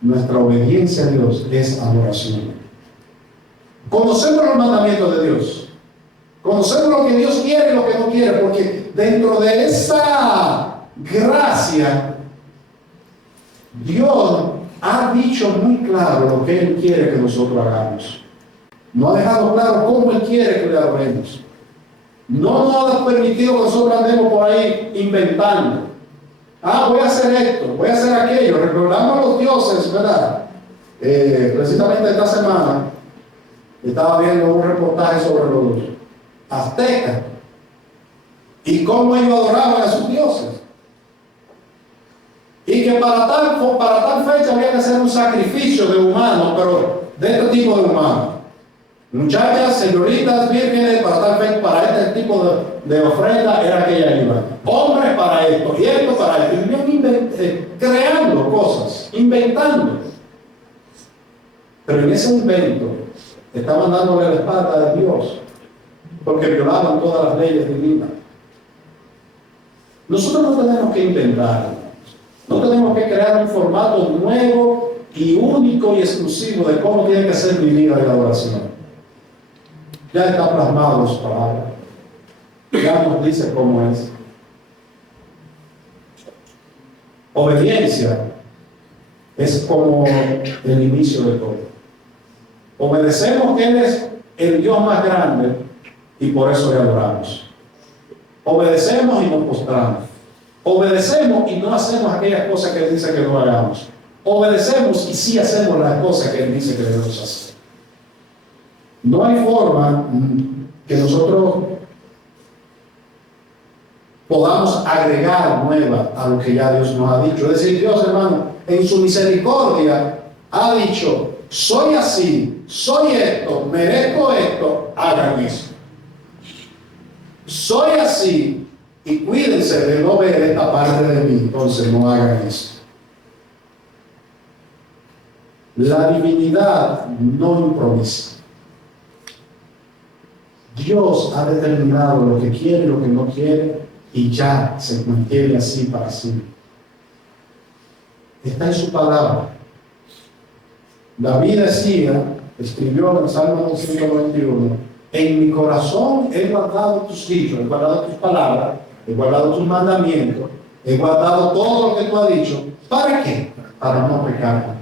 Nuestra obediencia a Dios es adoración. Conocemos los mandamientos de Dios. Conocemos lo que Dios quiere y lo que no quiere, porque dentro de esa gracia, Dios ha dicho muy claro lo que Él quiere que nosotros hagamos. No ha dejado claro cómo Él quiere que le adoremos. No nos ha permitido que nosotros andemos por ahí inventando. Voy a hacer esto, voy a hacer aquello. Recordamos a los dioses, ¿verdad? Precisamente esta semana estaba viendo un reportaje sobre los aztecas y cómo ellos adoraban a sus dioses. Y que para tal fecha había que hacer un sacrificio de humanos, pero de este tipo de humanos. Muchachas, señoritas, vírgenes, para este tipo de ofrenda era que ella iba. Hombres para esto, y esto para esto. Y vivían creando cosas, inventando. Pero en ese invento estaban dándole la espalda a Dios, porque violaban todas las leyes divinas. Nosotros no tenemos que inventar, no tenemos que crear un formato nuevo y único y exclusivo de cómo tiene que ser mi vida de adoración. Ya está plasmado en su palabra. Ya nos dice cómo es. Obediencia es como el inicio de todo. Obedecemos que Él es el Dios más grande y por eso le adoramos. Obedecemos y nos postramos. Obedecemos y no hacemos aquellas cosas que Él dice que no hagamos. Obedecemos y sí hacemos las cosas que Él dice que debemos hacer. No hay forma que nosotros podamos agregar nueva a lo que ya Dios nos ha dicho. Es decir, Dios, hermano, en su misericordia ha dicho: soy así, soy esto, merezco esto, hagan eso. Soy así y cuídense de no ver esta parte de mí, entonces no hagan eso. La divinidad no improvisa. Dios ha determinado lo que quiere y lo que no quiere, y ya se mantiene así para siempre. Está en su palabra. David decía, escribió en el Salmo 191: en mi corazón he guardado tus dichos, he guardado tus palabras, he guardado tus mandamientos, he guardado todo lo que tú has dicho. ¿Para qué? Para no pecar contra ti.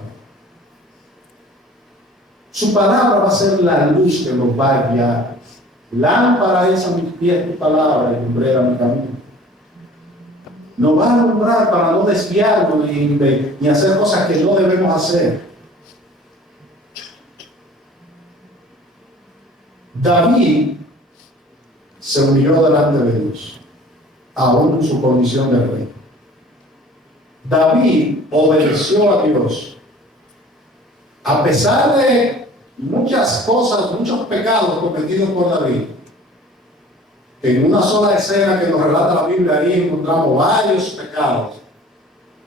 Su palabra va a ser la luz que nos va a guiar. Lámpara es a mis pies tu palabra y lumbrera mi camino. Nos va a alumbrar para no desviarnos ni hacer cosas que no debemos hacer. David se humilló delante de Dios, aún en su condición de rey. David obedeció a Dios, a pesar de muchas cosas, muchos pecados cometidos por David. En una sola escena que nos relata la Biblia, ahí encontramos varios pecados: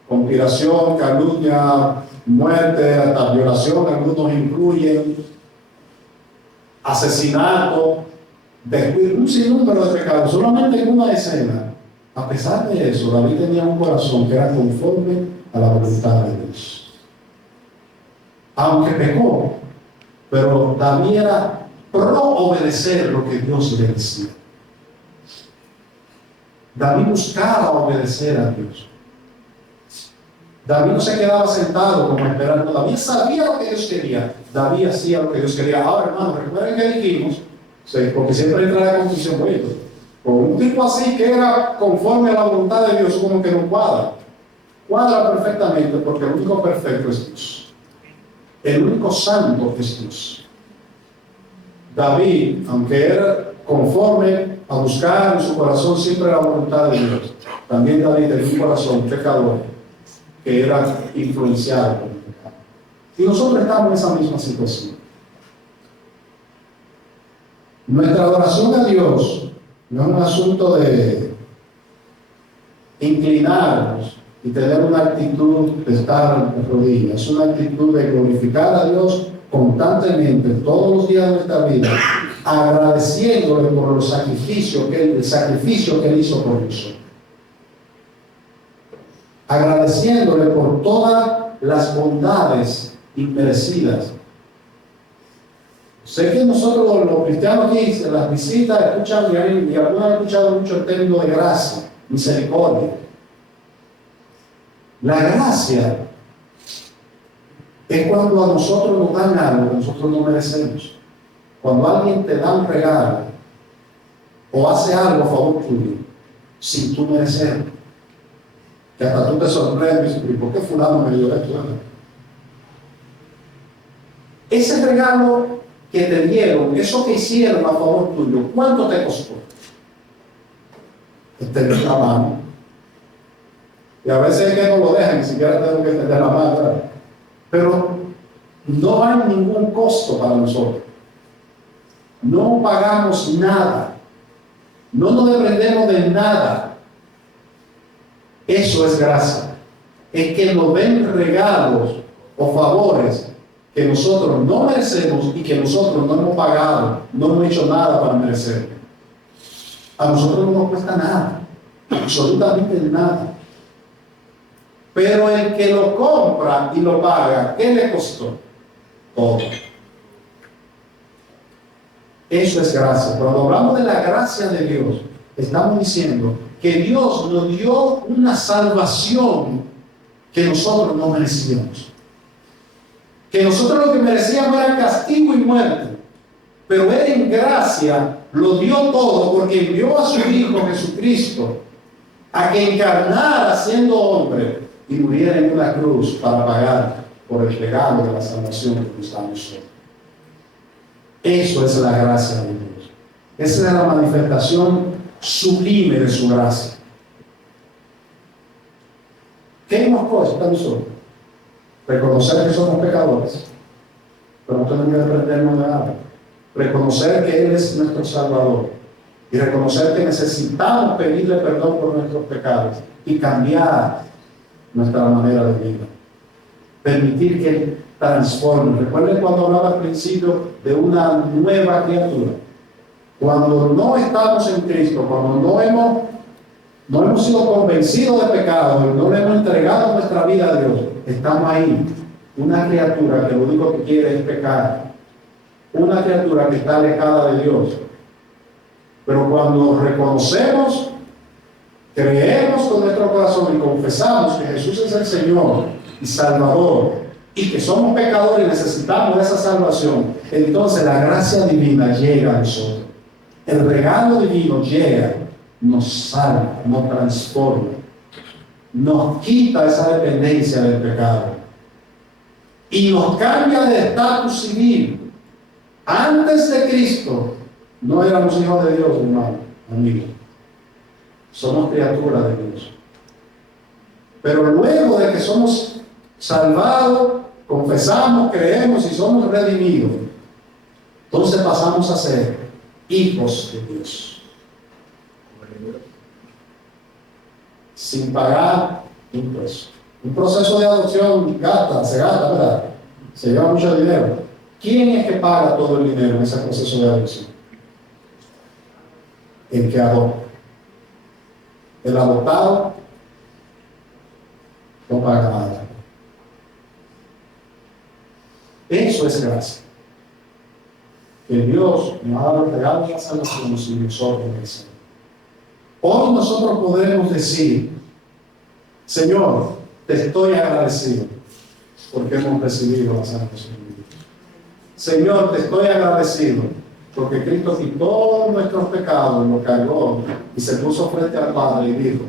conspiración, calumnia, muerte, hasta violación, algunos incluyen, asesinato, descuido, un sinnúmero de pecados. Solamente en una escena, a pesar de eso, David tenía un corazón que era conforme a la voluntad de Dios. Aunque pecó, pero David era pro obedecer lo que Dios le decía. David buscaba obedecer a Dios. David no se quedaba sentado como esperando. David sabía lo que Dios quería. David hacía lo que Dios quería. Ahora, hermano, recuerden que dijimos, porque siempre entra la confusión, con un tipo así que era conforme a la voluntad de Dios, como que no cuadra. Cuadra perfectamente, porque el único perfecto es Dios. El único santo es Dios. David, aunque era conforme a buscar en su corazón siempre la voluntad de Dios, también David tenía un corazón pecador que era influenciado por el pecado. Y nosotros estamos en esa misma situación. Nuestra adoración a Dios no es un asunto de inclinarnos y tener una actitud de estar en rodillas. Es una actitud de glorificar a Dios constantemente, todos los días de nuestra vida, agradeciéndole por el sacrificio que Él hizo por nosotros. Agradeciéndole por todas las bondades inmerecidas. Sé que nosotros los cristianos aquí en las visitas escuchan, y algunos han escuchado mucho el término de gracia, misericordia. La gracia es cuando a nosotros nos dan algo que nosotros no merecemos. Cuando alguien te da un regalo o hace algo a favor tuyo sin tú merecerlo, que hasta tú te sorprendes: ¿y por qué fulano me dio esto? Ese regalo que te dieron, eso que hicieron a favor tuyo, ¿cuánto te costó? Extender la mano. Y a veces es que no lo dejan, ni siquiera tengo que extender la mano, ¿verdad? Pero no hay ningún costo para nosotros. No pagamos nada. No nos dependemos de nada. Eso es gracia. Es que nos den regalos o favores que nosotros no merecemos y que nosotros no hemos pagado, no hemos hecho nada para merecer. A nosotros no nos cuesta nada, absolutamente nada. Pero el que lo compra y lo paga, ¿qué le costó? Todo. Eso es gracia. Cuando hablamos de la gracia de Dios, estamos diciendo que Dios nos dio una salvación que nosotros no merecíamos. Que nosotros lo que merecíamos era castigo y muerte. Pero Él en gracia lo dio todo, porque envió a su Hijo Jesucristo a que encarnara siendo hombre y muriera en una cruz para pagar por el regalo de la salvación que nos da a nosotros. Eso es la gracia de Dios. Esa es la manifestación sublime de su gracia. ¿Qué nos cuesta a nosotros? Reconocer que somos pecadores, pero no tenemos que desprendernos de nada. Reconocer que Él es nuestro Salvador y reconocer que necesitamos pedirle perdón por nuestros pecados y cambiar nuestra manera de vida. Permitir que Él transforme. Recuerden cuando hablaba al principio de una nueva criatura. Cuando no estamos en Cristo, cuando no hemos sido convencidos de pecado y no le hemos entregado nuestra vida a Dios, estamos ahí, una criatura que lo único que quiere es pecar, una criatura que está alejada de Dios. Pero cuando reconocemos, creemos con nuestro corazón y confesamos que Jesús es el Señor y Salvador y que somos pecadores y necesitamos esa salvación, entonces la gracia divina llega a nosotros. El regalo divino llega, nos salva, nos transforma, nos quita esa dependencia del pecado y nos cambia de estatus civil. Antes de Cristo No éramos hijos de Dios, hermano, amigo. Somos criaturas de Dios. Pero luego de que somos salvados, confesamos, creemos y somos redimidos, entonces pasamos a ser hijos de Dios. Sin pagar impuestos. Un proceso de adopción se gasta, ¿verdad? Se lleva mucho dinero. ¿Quién es que paga todo el dinero en ese proceso de adopción? El que adopta. El adoptado no paga nada. Eso es gracia. Que Dios nos ha dado el regalo de la salvación sin nosotros merecer. Hoy nosotros podemos decir: Señor, te estoy agradecido porque hemos recibido la salvación de Dios. Señor, te estoy agradecido porque Cristo quitó nuestros pecados, lo cargó y se puso frente al Padre y dijo: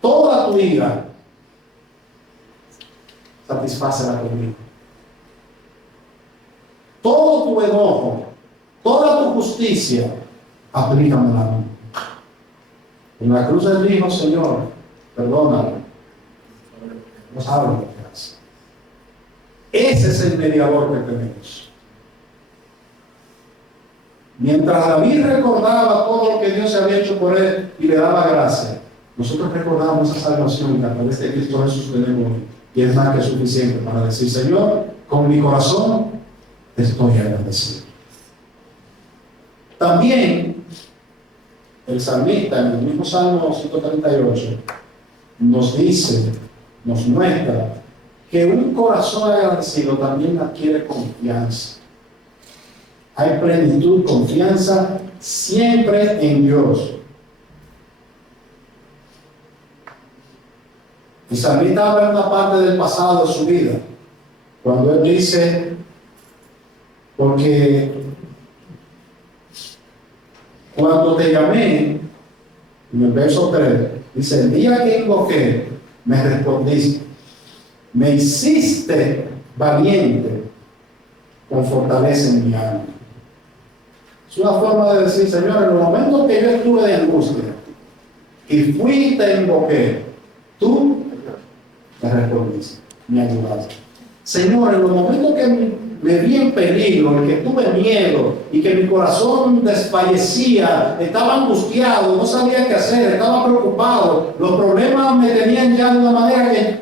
toda tu ira, satisfácela conmigo. Todo tu enojo, toda tu justicia, aplícamela a mí. En la cruz él dijo: Señor, perdónalo. No saben lo que hace. Ese es el mediador que tenemos. Mientras David recordaba todo lo que Dios había hecho por él y le daba gracia, nosotros recordamos esa salvación que a través de Cristo Jesús tenemos hoy. Y es más que suficiente para decir: Señor, con mi corazón te estoy agradecido. También el salmista, en el mismo Salmo 138, nos dice, nos muestra que un corazón agradecido también adquiere confianza. Hay plenitud, confianza siempre en Dios. El salmista habla de una parte del pasado de su vida, cuando él dice: porque cuando te llamé, en el verso 3, dice: el día que invoqué, me respondiste, me hiciste valiente, con fortaleza en mi alma. Es una forma de decir: Señor, en los momentos que yo estuve de angustia y fui y te invoqué, tú me respondiste, me ayudaste. Señor, en los momentos que me vi en peligro, en que tuve miedo y que mi corazón desfallecía, estaba angustiado, no sabía qué hacer, estaba preocupado, los problemas me tenían ya de una manera que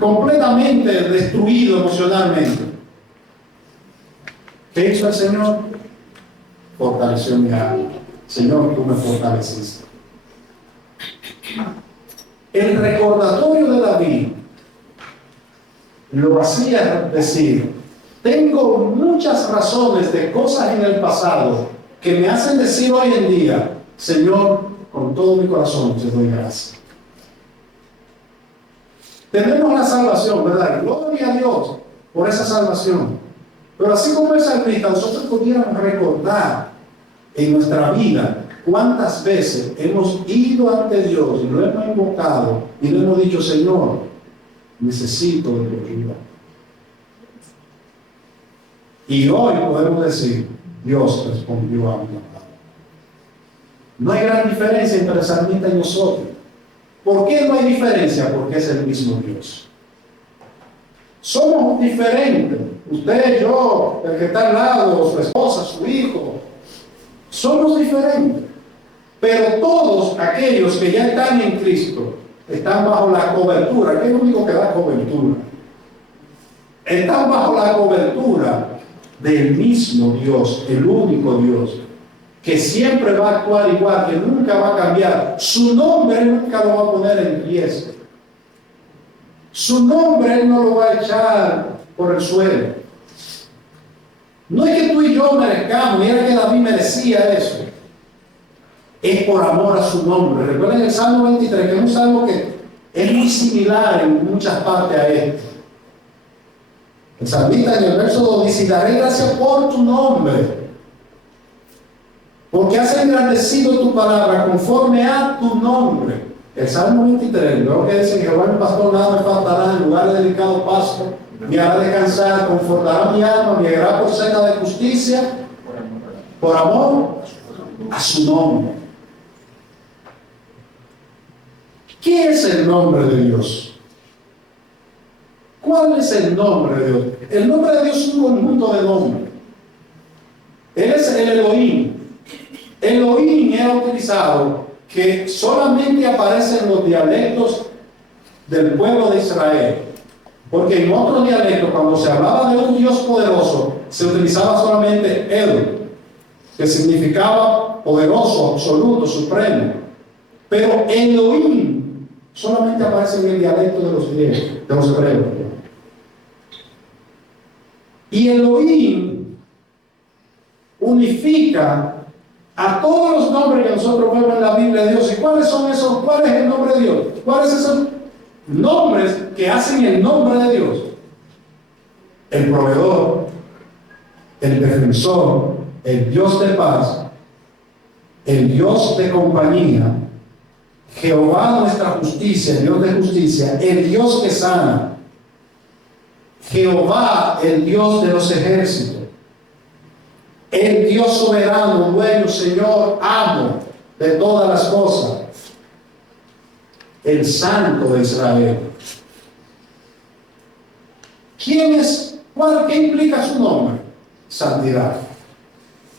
completamente destruido emocionalmente. ¿Qué hizo el Señor? Fortaleció mi alma. Señor, tú me fortaleciste. El recordatorio de David lo hacía decir: tengo muchas razones de cosas en el pasado que me hacen decir hoy en día: Señor, con todo mi corazón te doy gracias. Tenemos la salvación, ¿verdad? Gloria a Dios por esa salvación. Pero así como el salmista, nosotros pudiéramos recordar en nuestra vida cuántas veces hemos ido ante Dios y lo hemos invocado y le hemos dicho: Señor, necesito de tu ayuda. Y hoy podemos decir: Dios respondió a mi llamado. No hay gran diferencia entre el salmista y nosotros. ¿Por qué no hay diferencia? Porque es el mismo Dios. Somos diferentes. Usted, yo, el que está al lado, su esposa, su hijo. Somos diferentes. Pero todos aquellos que ya están en Cristo están bajo la cobertura. ¿Qué es lo único que da cobertura? Están bajo la cobertura del mismo Dios, el único Dios, que siempre va a actuar igual, que nunca va a cambiar. Su nombre nunca lo va a poner en riesgo. Su nombre Él no lo va a echar por el suelo. No es que tú y yo merezcamos, y era que David merecía eso. Es por amor a su nombre. Recuerden el Salmo 23, que es un salmo que es muy similar en muchas partes a este. El salmista en el verso 2 dice: daré gracias por tu nombre, porque has engrandecido tu palabra conforme a tu nombre. El Salmo 23, luego que dice: Jehová mi pastor, nada me faltará, en lugares delicados pasto, Me hará descansar, confortará mi alma, me guiará por senda de justicia, por amor a su nombre. ¿Qué es el nombre de Dios? ¿Cuál es el nombre de Dios? El nombre de Dios es un conjunto de nombres. Él es el Elohim. Elohim era utilizado que solamente aparece en los dialectos del pueblo de Israel. Porque en otros dialectos, cuando se hablaba de un Dios poderoso, se utilizaba solamente El, que significaba poderoso, absoluto, supremo. Pero Elohim solamente aparece en el dialecto de los griegos, de los hebreos. Y Elohim unifica a todos los nombres que nosotros vemos en la Biblia de Dios. ¿Y cuáles son esos? ¿Cuál es el nombre de Dios? ¿Cuáles son esos nombres que hacen el nombre de Dios? El proveedor, el defensor, el Dios de paz, el Dios de compañía, Jehová nuestra justicia, el Dios de justicia, el Dios que sana, Jehová, el Dios de los ejércitos, el Dios soberano, dueño, Señor, amo de todas las cosas, el Santo de Israel. ¿Quién es? ¿Qué implica su nombre? Santidad.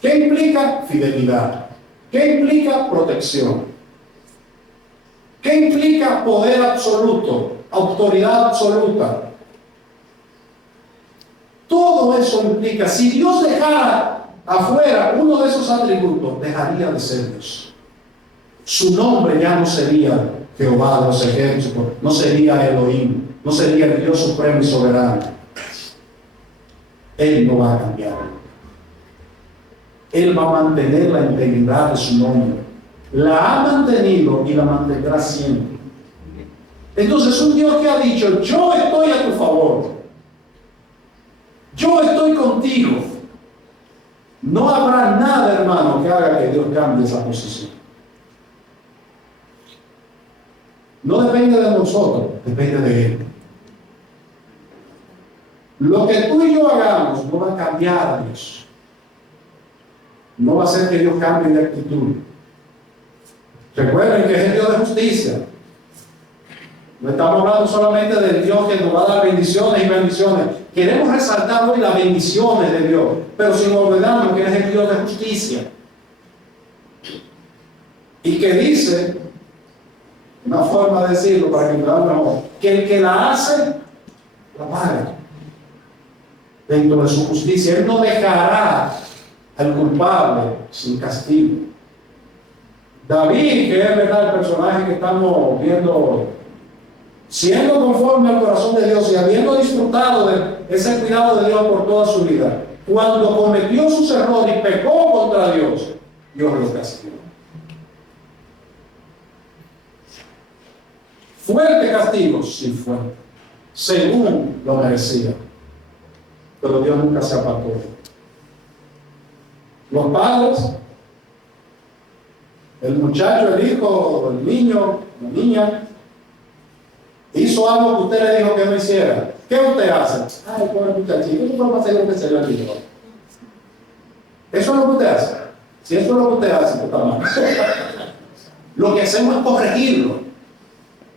¿Qué implica? Fidelidad. ¿Qué implica? Protección. ¿Qué implica? Poder absoluto, autoridad absoluta. Todo eso implica, si Dios dejara afuera uno de esos atributos, dejaría de ser Dios. Su nombre ya no sería Jehová de los ejércitos, no sería Elohim, no sería el Dios supremo y soberano. Él no va a cambiar. Él va a mantener la integridad de su nombre. La ha mantenido y la mantendrá siempre. Entonces, un Dios que ha dicho: yo estoy a tu favor, yo estoy contigo. No habrá nada, hermano, que haga que Dios cambie esa posición. No depende de nosotros, depende de Él. Lo que tú y yo hagamos no va a cambiar a Dios. No va a hacer que Dios cambie de actitud. Recuerden que es el Dios de justicia. No estamos hablando solamente del Dios que nos va a dar bendiciones y bendiciones. Queremos resaltar hoy las bendiciones de Dios, pero sin olvidarnos que es el Dios de justicia. Y que dice, una forma de decirlo para que entendamos mejor, que el que la hace, la paga dentro de su justicia. Él no dejará al culpable sin castigo. David, que es verdad el personaje que estamos viendo, siendo conforme al corazón de Dios y habiendo disfrutado de ese cuidado de Dios por toda su vida, cuando cometió sus errores y pecó contra Dios, Dios lo castigó. Fuerte castigo, sí fuerte, según lo merecía, pero Dios nunca se apartó. Los padres, el muchacho, el hijo, el niño, la niña, hizo algo que usted le dijo que no hiciera. ¿Qué usted hace? Ay, pobre muchachito, ¿cómo va a hacer lo que se le dijo? Eso es lo que usted hace. Si eso es lo que usted hace, pues está mal. Lo que hacemos es corregirlo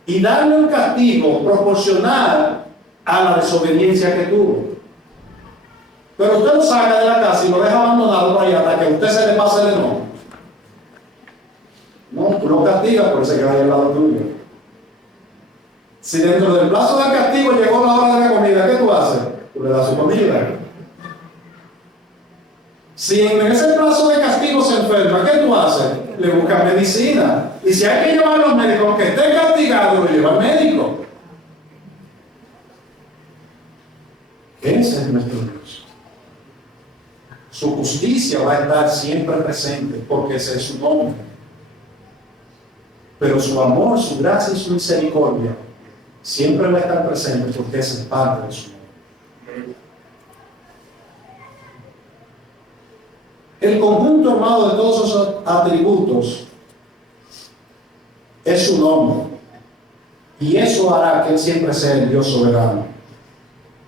y darle un castigo proporcional a la desobediencia que tuvo. Pero usted lo saca de la casa y lo deja abandonado por allá hasta que a usted se le pase el enojo. No, tú lo castigas, por eso que vaya al lado tuyo. Si dentro del plazo del castigo llegó la hora de la comida, ¿qué tú haces? Tú le das su comida. Si en ese plazo de castigo se enferma, ¿qué tú haces? Le buscas medicina. Y si hay que llevarlo al médico, aunque esté castigado, lo lleva al médico. Ese es nuestro Dios. Su justicia va a estar siempre presente, porque ese es su nombre. Pero su amor, su gracia y su misericordia siempre va a estar presente, porque esa es parte de su nombre. El conjunto armado de todos esos atributos es su nombre, y eso hará que Él siempre sea el Dios soberano.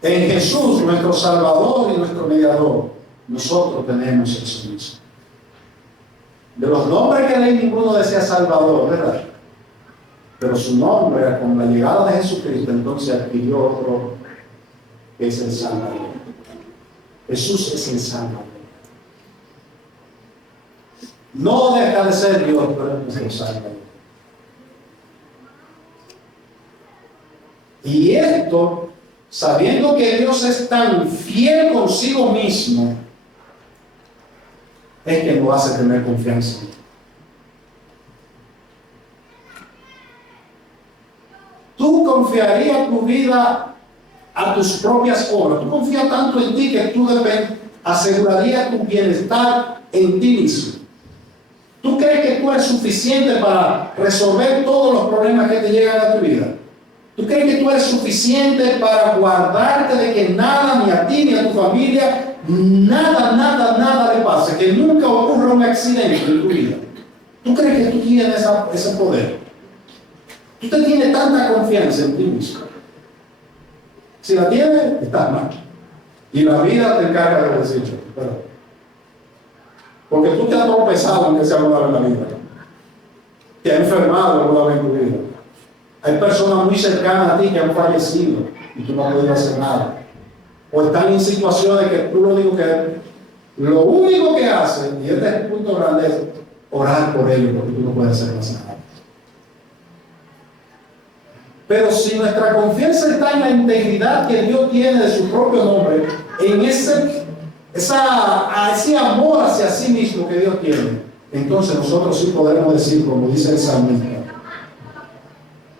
En Jesús, nuestro Salvador y nuestro mediador, nosotros tenemos eso mismo. De los nombres que leí, ninguno decía Salvador, ¿verdad? Pero su nombre, con la llegada de Jesucristo, entonces adquirió otro, que es el Salvador. Jesús es el Salvador. No deja de ser Dios, pero es nuestro Salvador. Y esto, sabiendo que Dios es tan fiel consigo mismo, es que nos hace tener confianza. Tú confiarías tu vida a tus propias obras. Tú confías tanto en ti que tú asegurarías tu bienestar en ti mismo. ¿Tú crees que tú eres suficiente para resolver todos los problemas que te llegan a tu vida? ¿Tú crees que tú eres suficiente para guardarte de que nada, ni a ti, ni a tu familia, nada le pase? Que nunca ocurra un accidente en tu vida. ¿Tú crees que tú tienes ese poder? Tú te tienes tanta confianza en ti mismo. Si la tienes, estás mal. Y la vida te encarga de decirlo. Porque tú te has tropezado aunque sea alguna vez en la vida. Te has enfermado alguna vez en tu vida. Hay personas muy cercanas a ti que han fallecido y tú no has podido hacer nada. O están en situaciones que tú lo único que haces, y este es el punto grande, es orar por ellos, porque tú no puedes hacer más nada. Pero si nuestra confianza está en la integridad que Dios tiene de su propio nombre, en ese amor hacia sí mismo que Dios tiene, entonces nosotros sí podemos decir, como dice el salmista,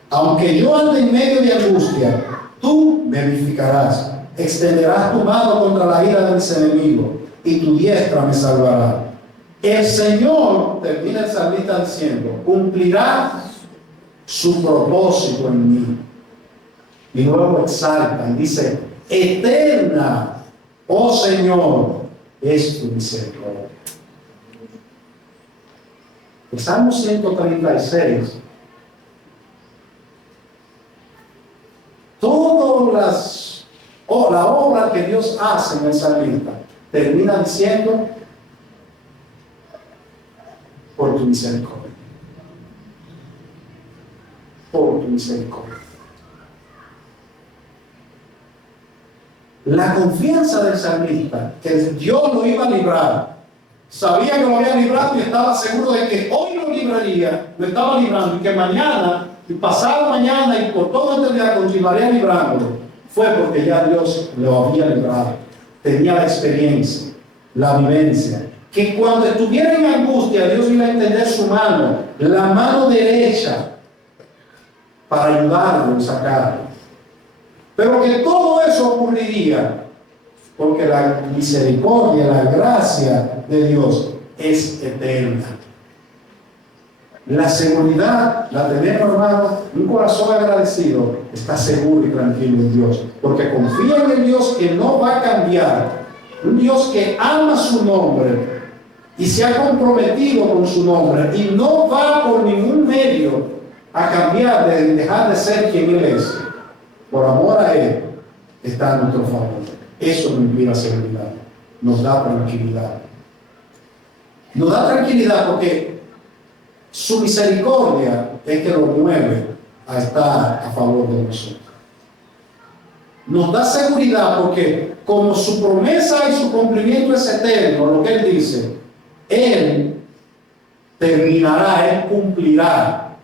aunque yo ande en medio de angustia, tú me vivificarás, extenderás tu mano contra la ira de mis enemigos y tu diestra me salvará. El Señor, termina el salmista diciendo, cumplirá su propósito en mí. Y luego exalta y dice, eterna, oh Señor, es tu misericordia. El Salmo 136, todas la obra que Dios hace en el salmista, termina diciendo, por tu misericordia. Por tu misericordia. La confianza del salmista, que Dios lo iba a librar, sabía que lo había librado y estaba seguro de que hoy lo libraría, lo estaba librando, y que mañana, y pasado mañana, y por toda la eternidad continuaría librándolo, fue porque ya Dios lo había librado. Tenía la experiencia, la vivencia, que cuando estuviera en angustia, Dios iba a extender su mano, la mano derecha, para ayudarlo y sacarlo. Pero que todo eso ocurriría porque la misericordia, la gracia de Dios es eterna. La seguridad la tenemos, hermano. Un corazón agradecido está seguro y tranquilo en Dios, porque confía en el Dios que no va a cambiar, un Dios que ama su nombre y se ha comprometido con su nombre y no va por ningún medio a cambiar, de dejar de ser quien Él es. Por amor a Él está a nuestro favor. Eso nos inspira seguridad, nos da tranquilidad. Nos da tranquilidad porque su misericordia es que lo mueve a estar a favor de nosotros. Nos da seguridad porque como su promesa y su cumplimiento es eterno, lo que Él dice, Él terminará, Él cumplirá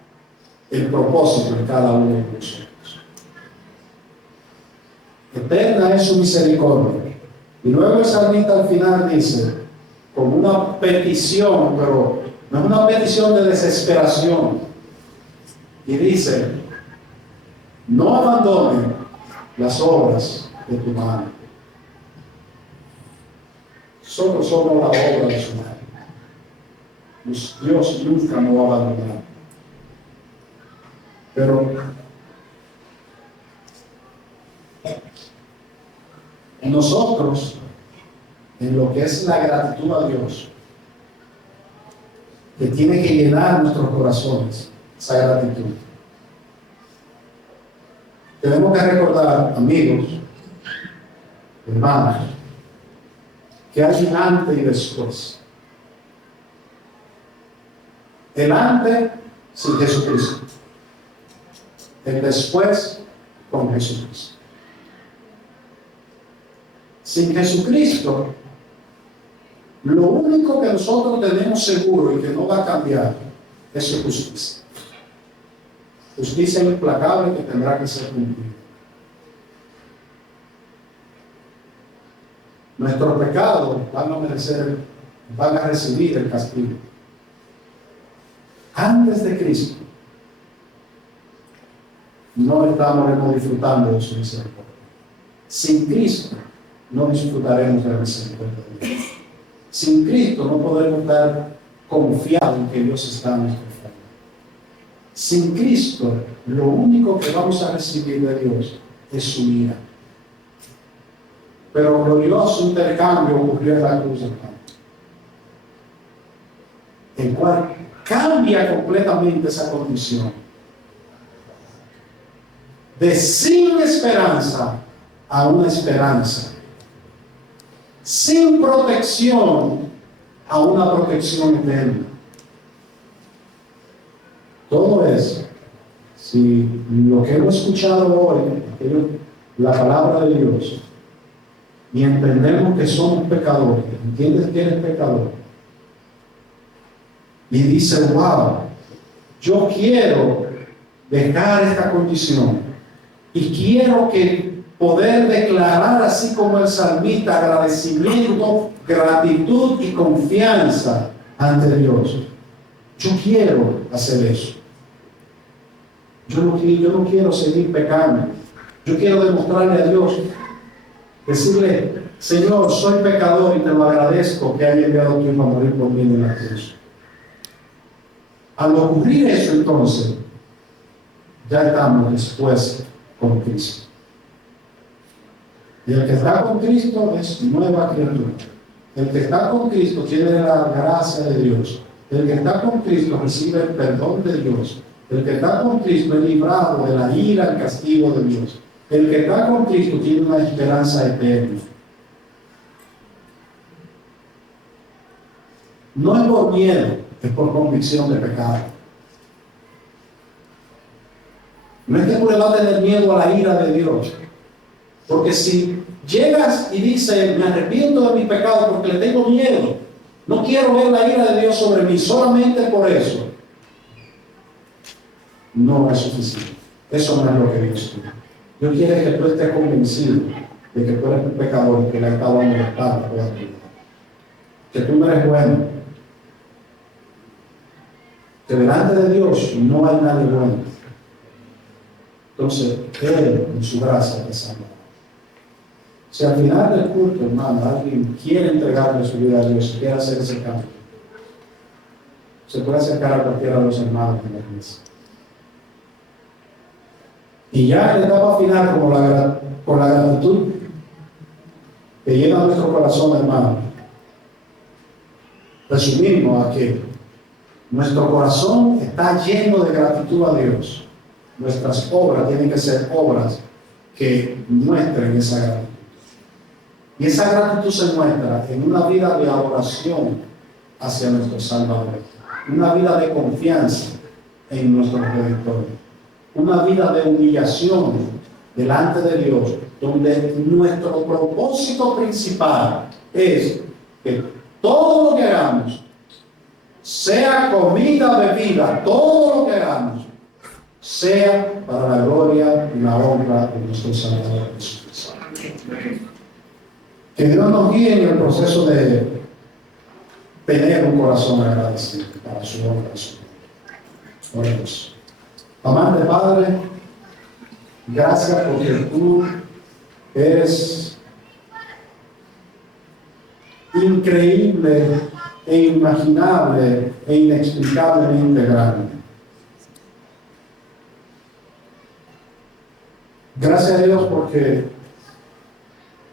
el propósito de cada uno de nosotros. Eterna es su misericordia. Y luego el salmista al final dice, como una petición, pero no es una petición de desesperación, y dice, no abandone las obras de tu mano. Nosotros somos la obra de su mano. Dios nunca nos va a abandonar. Pero nosotros, en lo que es la gratitud a Dios, que tiene que llenar nuestros corazones, esa gratitud, tenemos que recordar, amigos, hermanos, que hay un antes y después. El antes sin Jesucristo. El después con Jesucristo. Sin Jesucristo, lo único que nosotros tenemos seguro y que no va a cambiar es su justicia. Justicia implacable que tendrá que ser cumplida. Nuestros pecados van a recibir el castigo. Antes de Cristo, no estamos disfrutando de su misericordia. Sin Cristo, no disfrutaremos de la misericordia de Dios. Sin Cristo, no podremos estar confiados en que Dios está a nuestro favor. Sin Cristo, lo único que vamos a recibir de Dios es su ira. Pero glorioso intercambio ocurrió en la cruz del Padre, el cual cambia completamente esa condición de sin esperanza a una esperanza, sin protección a una protección eterna. Todo eso, si lo que hemos escuchado hoy, la palabra de Dios, y entendemos que somos pecadores, entiendes que eres pecador, y dices, wow, yo quiero dejar esta condición y quiero que poder declarar, así como el salmista, agradecimiento, gratitud y confianza ante Dios. Yo quiero hacer eso. Yo no quiero seguir pecando. Yo quiero demostrarle a Dios, decirle, Señor, soy pecador y te lo agradezco que haya enviado a tu Hijo a morir por mí en la cruz. Al ocurrir eso, entonces, ya estamos después con Cristo. Y el que está con Cristo es nueva criatura. El que está con Cristo tiene la gracia de Dios. El que está con Cristo recibe el perdón de Dios. El que está con Cristo es librado de la ira, el castigo de Dios. El que está con Cristo tiene una esperanza eterna. No es por miedo, es por convicción de pecado. No es que tú le vas a tener miedo a la ira de Dios. Porque si llegas y dices, me arrepiento de mi pecado porque le tengo miedo, no quiero ver la ira de Dios sobre mí, solamente por eso, no es suficiente. Eso no es lo que Dios quiere. Dios quiere que tú estés convencido de que tú eres un pecador y que le has estado dando la espalda toda tu vida. Que tú no eres bueno. Que delante de Dios no hay nadie bueno. Entonces, Él, en su gracia, te salva. Si al final del culto, hermano, alguien quiere entregarle su vida a Dios, quiere hacer ese cambio, se puede acercar a cualquiera de los hermanos en la iglesia. Y ya en la etapa final, con la gratitud que llena nuestro corazón, hermano, resumimos a que nuestro corazón está lleno de gratitud a Dios. Nuestras obras tienen que ser obras que muestren esa gratitud. Y esa gratitud se muestra en una vida de adoración hacia nuestro Salvador, una vida de confianza en nuestro Redentor, una vida de humillación delante de Dios, donde nuestro propósito principal es que todo lo que hagamos, sea comida, bebida, todo lo que hagamos, sea para la gloria y la honra de nuestro Salvador Jesucristo. Que Dios nos guíe en el proceso de tener un corazón agradecido para su honra y su gloria. Oremos. Amante Padre, gracias porque tú eres increíble e inimaginable e inexplicablemente grande. Gracias a Dios porque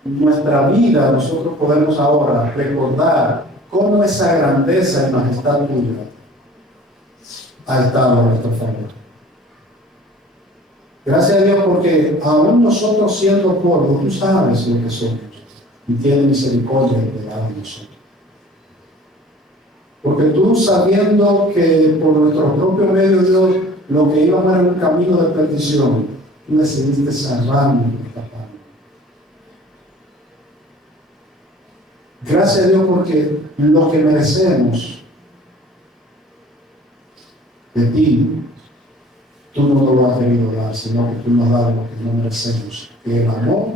nuestra vida nosotros podemos ahora recordar cómo esa grandeza y majestad tuya ha estado a nuestro favor. Gracias a Dios porque aún nosotros siendo polvo, tú sabes lo que somos. y tiene misericordia y piedad de nosotros. Porque tú, sabiendo que por nuestro propio medio, Dios, lo que íbamos era un camino de perdición, tú decidiste salvarnos y escaparnos. Gracias a Dios, porque lo que merecemos de ti, tú no nos lo has querido dar, sino que tú nos das lo que no merecemos, que es el amor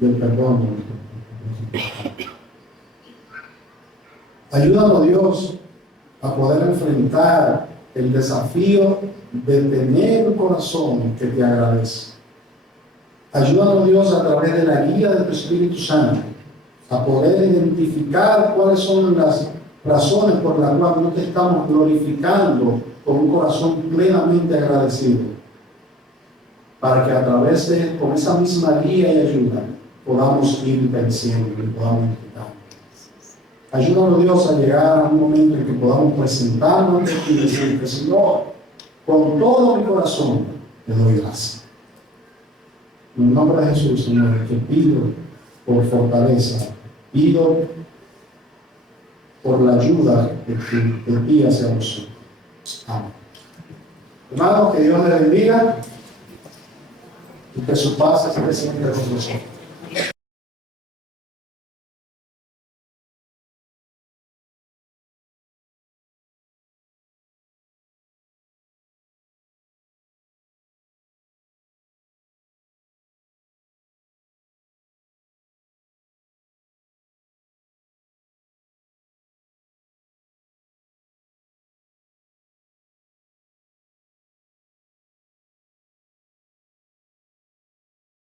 y el perdón de nuestro pecado. Ayúdanos, Dios, a poder enfrentar el desafío de tener un corazón que te agradece. Ayúdanos, Dios, a través de la guía de tu Espíritu Santo, a poder identificar cuáles son las razones por las cuales no te estamos glorificando con un corazón plenamente agradecido, para que a través de, con esa misma guía y ayuda, podamos ir venciendo y podamos quitar. Ayúdanos, Dios, a llegar a un momento en que podamos presentarnos ante ti y decirte: Señor, con todo mi corazón te doy gracias. En el nombre de Jesús, Señor, te pido por fortaleza, pido por la ayuda que te envía hacia nosotros. Amén. Hermanos, que Dios les bendiga y que su paz esté siempre con nosotros.